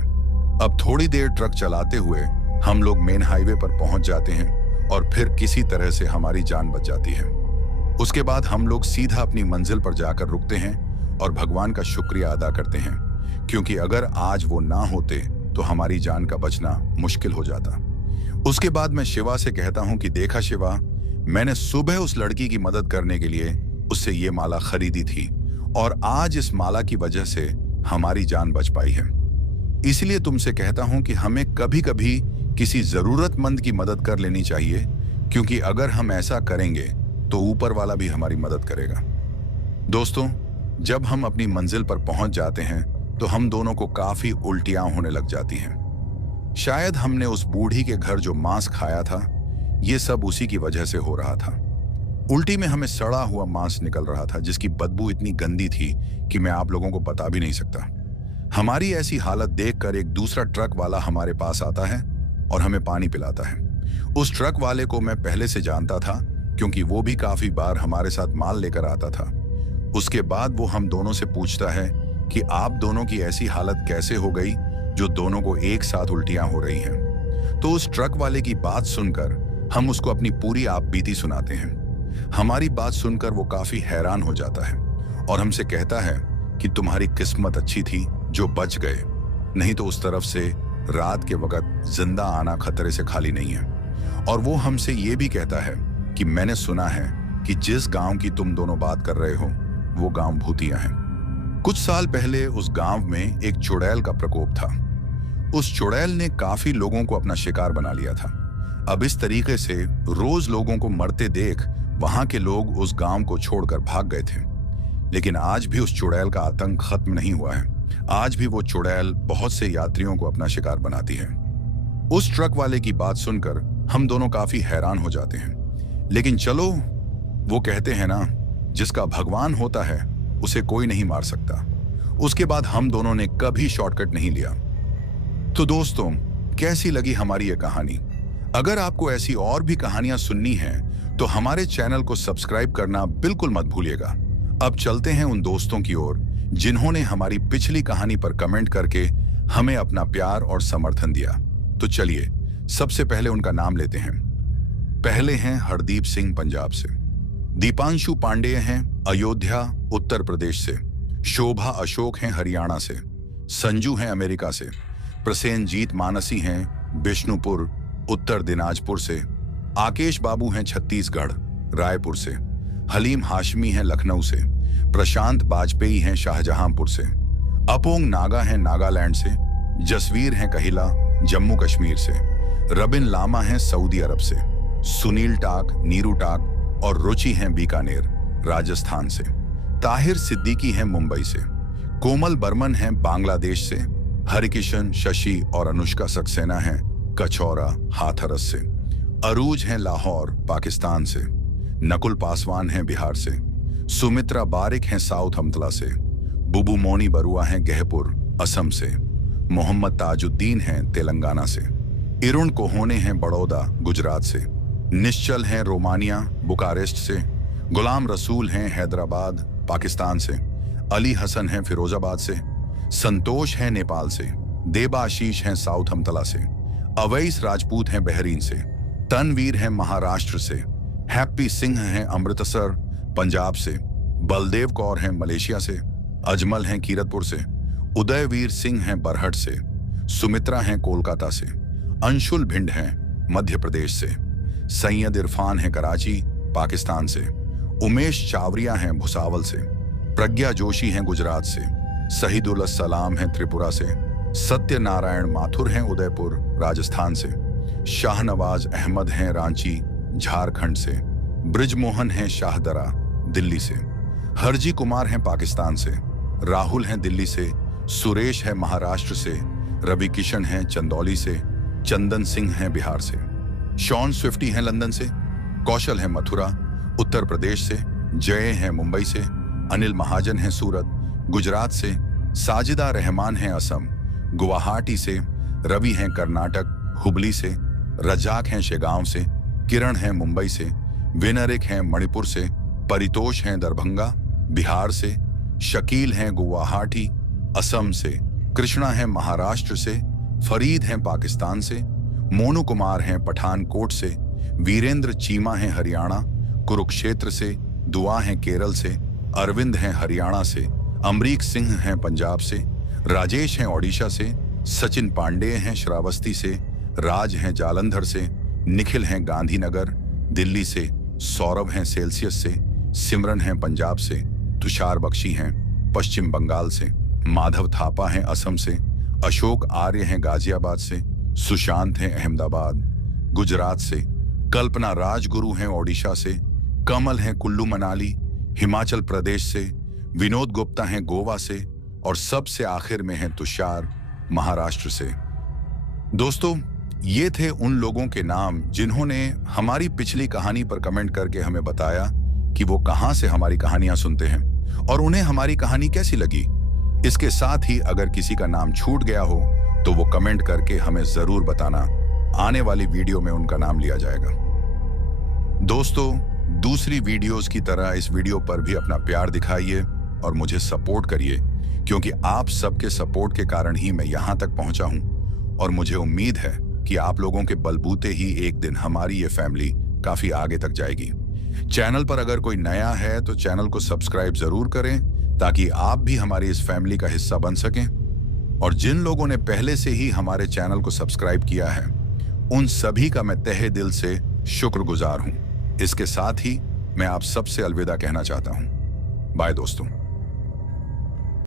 अब थोड़ी देर ट्रक चलाते हुए हम लोग मेन हाईवे पर पहुंच जाते हैं और फिर किसी तरह से हमारी जान बच जाती है। उसके बाद हम लोग सीधा अपनी मंजिल पर जाकर रुकते हैं और भगवान का शुक्रिया अदा करते हैं, क्योंकि अगर आज वो ना होते तो हमारी जान का बचना मुश्किल हो जाता। उसके बाद मैं शिवा से कहता हूं कि देखा शिवा, मैंने सुबह उस लड़की की मदद करने के लिए उससे ये माला खरीदी थी और आज इस माला की वजह से हमारी जान बच पाई है। इसलिए तुमसे कहता हूं कि हमें कभी कभी किसी जरूरतमंद की मदद कर लेनी चाहिए, क्योंकि अगर हम ऐसा करेंगे तो ऊपर वाला भी हमारी मदद करेगा। दोस्तों, जब हम अपनी मंजिल पर पहुंच जाते हैं तो हम दोनों को काफी उल्टियां होने लग जाती हैं। शायद हमने उस बूढ़ी के घर जो मांस खाया था, ये सब उसी की वजह से हो रहा था। उल्टी में हमें सड़ा हुआ मांस निकल रहा था, जिसकी बदबू इतनी गंदी थी कि मैं आप लोगों को बता भी नहीं सकता। हमारी ऐसी हालत देखकर एक दूसरा ट्रक वाला हमारे पास आता है और हमें पानी पिलाता है। उस ट्रक वाले को मैं पहले से जानता था, क्योंकि वो भी काफी बार हमारे साथ माल लेकर आता था। उसके बाद वो हम दोनों से पूछता है कि आप दोनों की ऐसी हालत कैसे हो गई जो दोनों को एक साथ उल्टियां हो रही हैं। तो उस ट्रक वाले की बात सुनकर हम उसको अपनी पूरी आपबीती सुनाते हैं। हमारी बात सुनकर वो काफी हैरान हो जाता है और हमसे कहता है कि तुम्हारी किस्मत अच्छी थी जो बच गए, नहीं तो उस तरफ से रात के वक्त जिंदा आना खतरे से खाली नहीं है। और वो हमसे ये भी कहता है कि मैंने सुना है कि जिस गांव की तुम दोनों बात कर रहे हो वो गांव भूतिया है। कुछ साल पहले उस गांव में एक चुड़ैल का प्रकोप था। उस चुड़ैल ने काफी लोगों को अपना शिकार बना लिया था। अब इस तरीके से रोज लोगों को मरते देख वहां के लोग उस गांव को छोड़कर भाग गए थे। लेकिन आज भी उस चुड़ैल का आतंक खत्म नहीं हुआ है। आज भी वो चुड़ैल बहुत से यात्रियों को अपना शिकार बनाती है। उस ट्रक वाले की बात सुनकर हम दोनों काफी हैरान हो जाते हैं। लेकिन चलो, वो कहते हैं ना, जिसका भगवान होता है उसे कोई नहीं मार सकता। उसके बाद हम दोनों ने कभी शॉर्टकट नहीं लिया। तो दोस्तों, कैसी लगी हमारी ये कहानी? अगर आपको ऐसी और भी कहानियां सुननी हैं, तो हमारे चैनल को सब्सक्राइब करना बिल्कुल मत भूलिएगा। अब चलते हैं उन दोस्तों की ओर जिन्होंने हमारी पिछली कहानी पर कमेंट करके हमें अपना प्यार और समर्थन दिया। तो चलिए सबसे पहले उनका नाम लेते हैं। पहले हैं हरदीप सिंह पंजाब से, दीपांशु पांडेय हैं अयोध्या उत्तर प्रदेश से, शोभा अशोक हैं हरियाणा से, संजू हैं अमेरिका से, प्रसेनजीत मानसी हैं बिष्णुपुर उत्तर दिनाजपुर से, आकेश बाबू हैं छत्तीसगढ़ रायपुर से, हलीम हाशमी हैं लखनऊ से, प्रशांत बाजपेयी हैं शाहजहांपुर से, अपोंग नागा हैं नागालैंड से, जसवीर हैं कहिला जम्मू कश्मीर से, रबिन लामा हैं सऊदी अरब से, सुनील टाक नीरू टाक और रुचि हैं बीकानेर राजस्थान से, ताहिर सिद्दीकी हैं मुंबई से, कोमल बर्मन हैं बांग्लादेश से, हरिकिशन शशि और अनुष्का सक्सेना हैं कचौरा हाथरस से, अरूज हैं लाहौर पाकिस्तान से, नकुल पासवान हैं बिहार से, सुमित्रा बारिक हैं साउथ अमतला से, बुबू मोनी बरुआ हैं गहपुर असम से, मोहम्मद ताजुद्दीन हैं तेलंगाना से, इरुण कोहोने हैं बड़ौदा गुजरात से, निश्चल हैं रोमानिया बुकारेस्ट से, गुलाम रसूल हैं हैदराबाद पाकिस्तान से, अली हसन हैं फिरोजाबाद से, संतोष हैं नेपाल से, देबाशीष हैं साउथ अमतला से, अवैस राजपूत हैं बहरीन से, तनवीर हैं महाराष्ट्र से, हैप्पी सिंह हैं अमृतसर पंजाब से, बलदेव कौर हैं मलेशिया से, अजमल हैं कीरतपुर से, उदयवीर सिंह हैं बरहट से, सुमित्रा हैं कोलकाता से, अंशुल भिंड हैं मध्य प्रदेश से, सैयद इरफान हैं कराची पाकिस्तान से, उमेश चावरिया हैं भुसावल से, प्रज्ञा जोशी हैं गुजरात से, शहीदुल सलाम हैं त्रिपुरा से, सत्यनारायण माथुर हैं उदयपुर राजस्थान से, शाहनवाज अहमद हैं रांची झारखंड से, ब्रिजमोहन हैं शाहदरा दिल्ली से, हरजी कुमार हैं पाकिस्तान से, राहुल हैं दिल्ली से, सुरेश है महाराष्ट्र से, रवि किशन हैं चंदौली से, चंदन सिंह हैं बिहार से, शॉन स्विफ्टी हैं लंदन से, कौशल हैं मथुरा उत्तर प्रदेश से, जय हैं मुंबई से, अनिल महाजन हैं सूरत गुजरात से, साजिदा रहमान हैं असम गुवाहाटी से, रवि हैं कर्नाटक हुबली से, रजाक हैं शेगांव से, किरण हैं मुंबई से, विनरिक हैं मणिपुर से, परितोष हैं दरभंगा बिहार से, शकील हैं गुवाहाटी असम से, कृष्णा हैं महाराष्ट्र से, फरीद हैं पाकिस्तान से, मोनू कुमार हैं पठानकोट से, वीरेंद्र चीमा हैं हरियाणा कुरुक्षेत्र से, दुआ हैं केरल से, अरविंद हैं हरियाणा से, अमरीक सिंह हैं पंजाब से, राजेश हैं ओडिशा से, सचिन पांडे हैं श्रावस्ती से, राज हैं जालंधर से, निखिल हैं गांधीनगर दिल्ली से, सौरभ हैं सेल्सियस से, सिमरन हैं पंजाब से, तुषार बख्शी हैं पश्चिम बंगाल से, माधव थापा हैं असम से, अशोक आर्य हैं गाजियाबाद से, सुशांत हैं अहमदाबाद गुजरात से, कल्पना राजगुरु हैं ओडिशा से, कमल हैं कुल्लू मनाली हिमाचल प्रदेश से, विनोद गुप्ता हैं गोवा से और सबसे आखिर में हैं तुषार महाराष्ट्र से। दोस्तों, ये थे उन लोगों के नाम जिन्होंने हमारी पिछली कहानी पर कमेंट करके हमें बताया कि वो कहां से हमारी कहानियां सुनते हैं और उन्हें हमारी कहानी कैसी लगी। इसके साथ ही अगर किसी का नाम छूट गया हो तो वो कमेंट करके हमें जरूर बताना, आने वाली वीडियो में उनका नाम लिया जाएगा। दोस्तों, दूसरी वीडियोस की तरह इस वीडियो पर भी अपना प्यार दिखाइए और मुझे सपोर्ट करिए, क्योंकि आप सबके सपोर्ट के कारण ही मैं यहाँ तक पहुँचा हूँ और मुझे उम्मीद है कि आप लोगों के बलबूते ही एक दिन हमारी ये फैमिली काफी आगे तक जाएगी। चैनल पर अगर कोई नया है तो चैनल को सब्सक्राइब जरूर करें ताकि आप भी हमारी इस फैमिली का हिस्सा बन सकें। और जिन लोगों ने पहले से ही हमारे चैनल को सब्सक्राइब किया है उन सभी का मैं तहे दिल से शुक्रगुजार हूं। इसके साथ ही मैं आप सबसे अलविदा कहना चाहता हूं। बाय दोस्तों।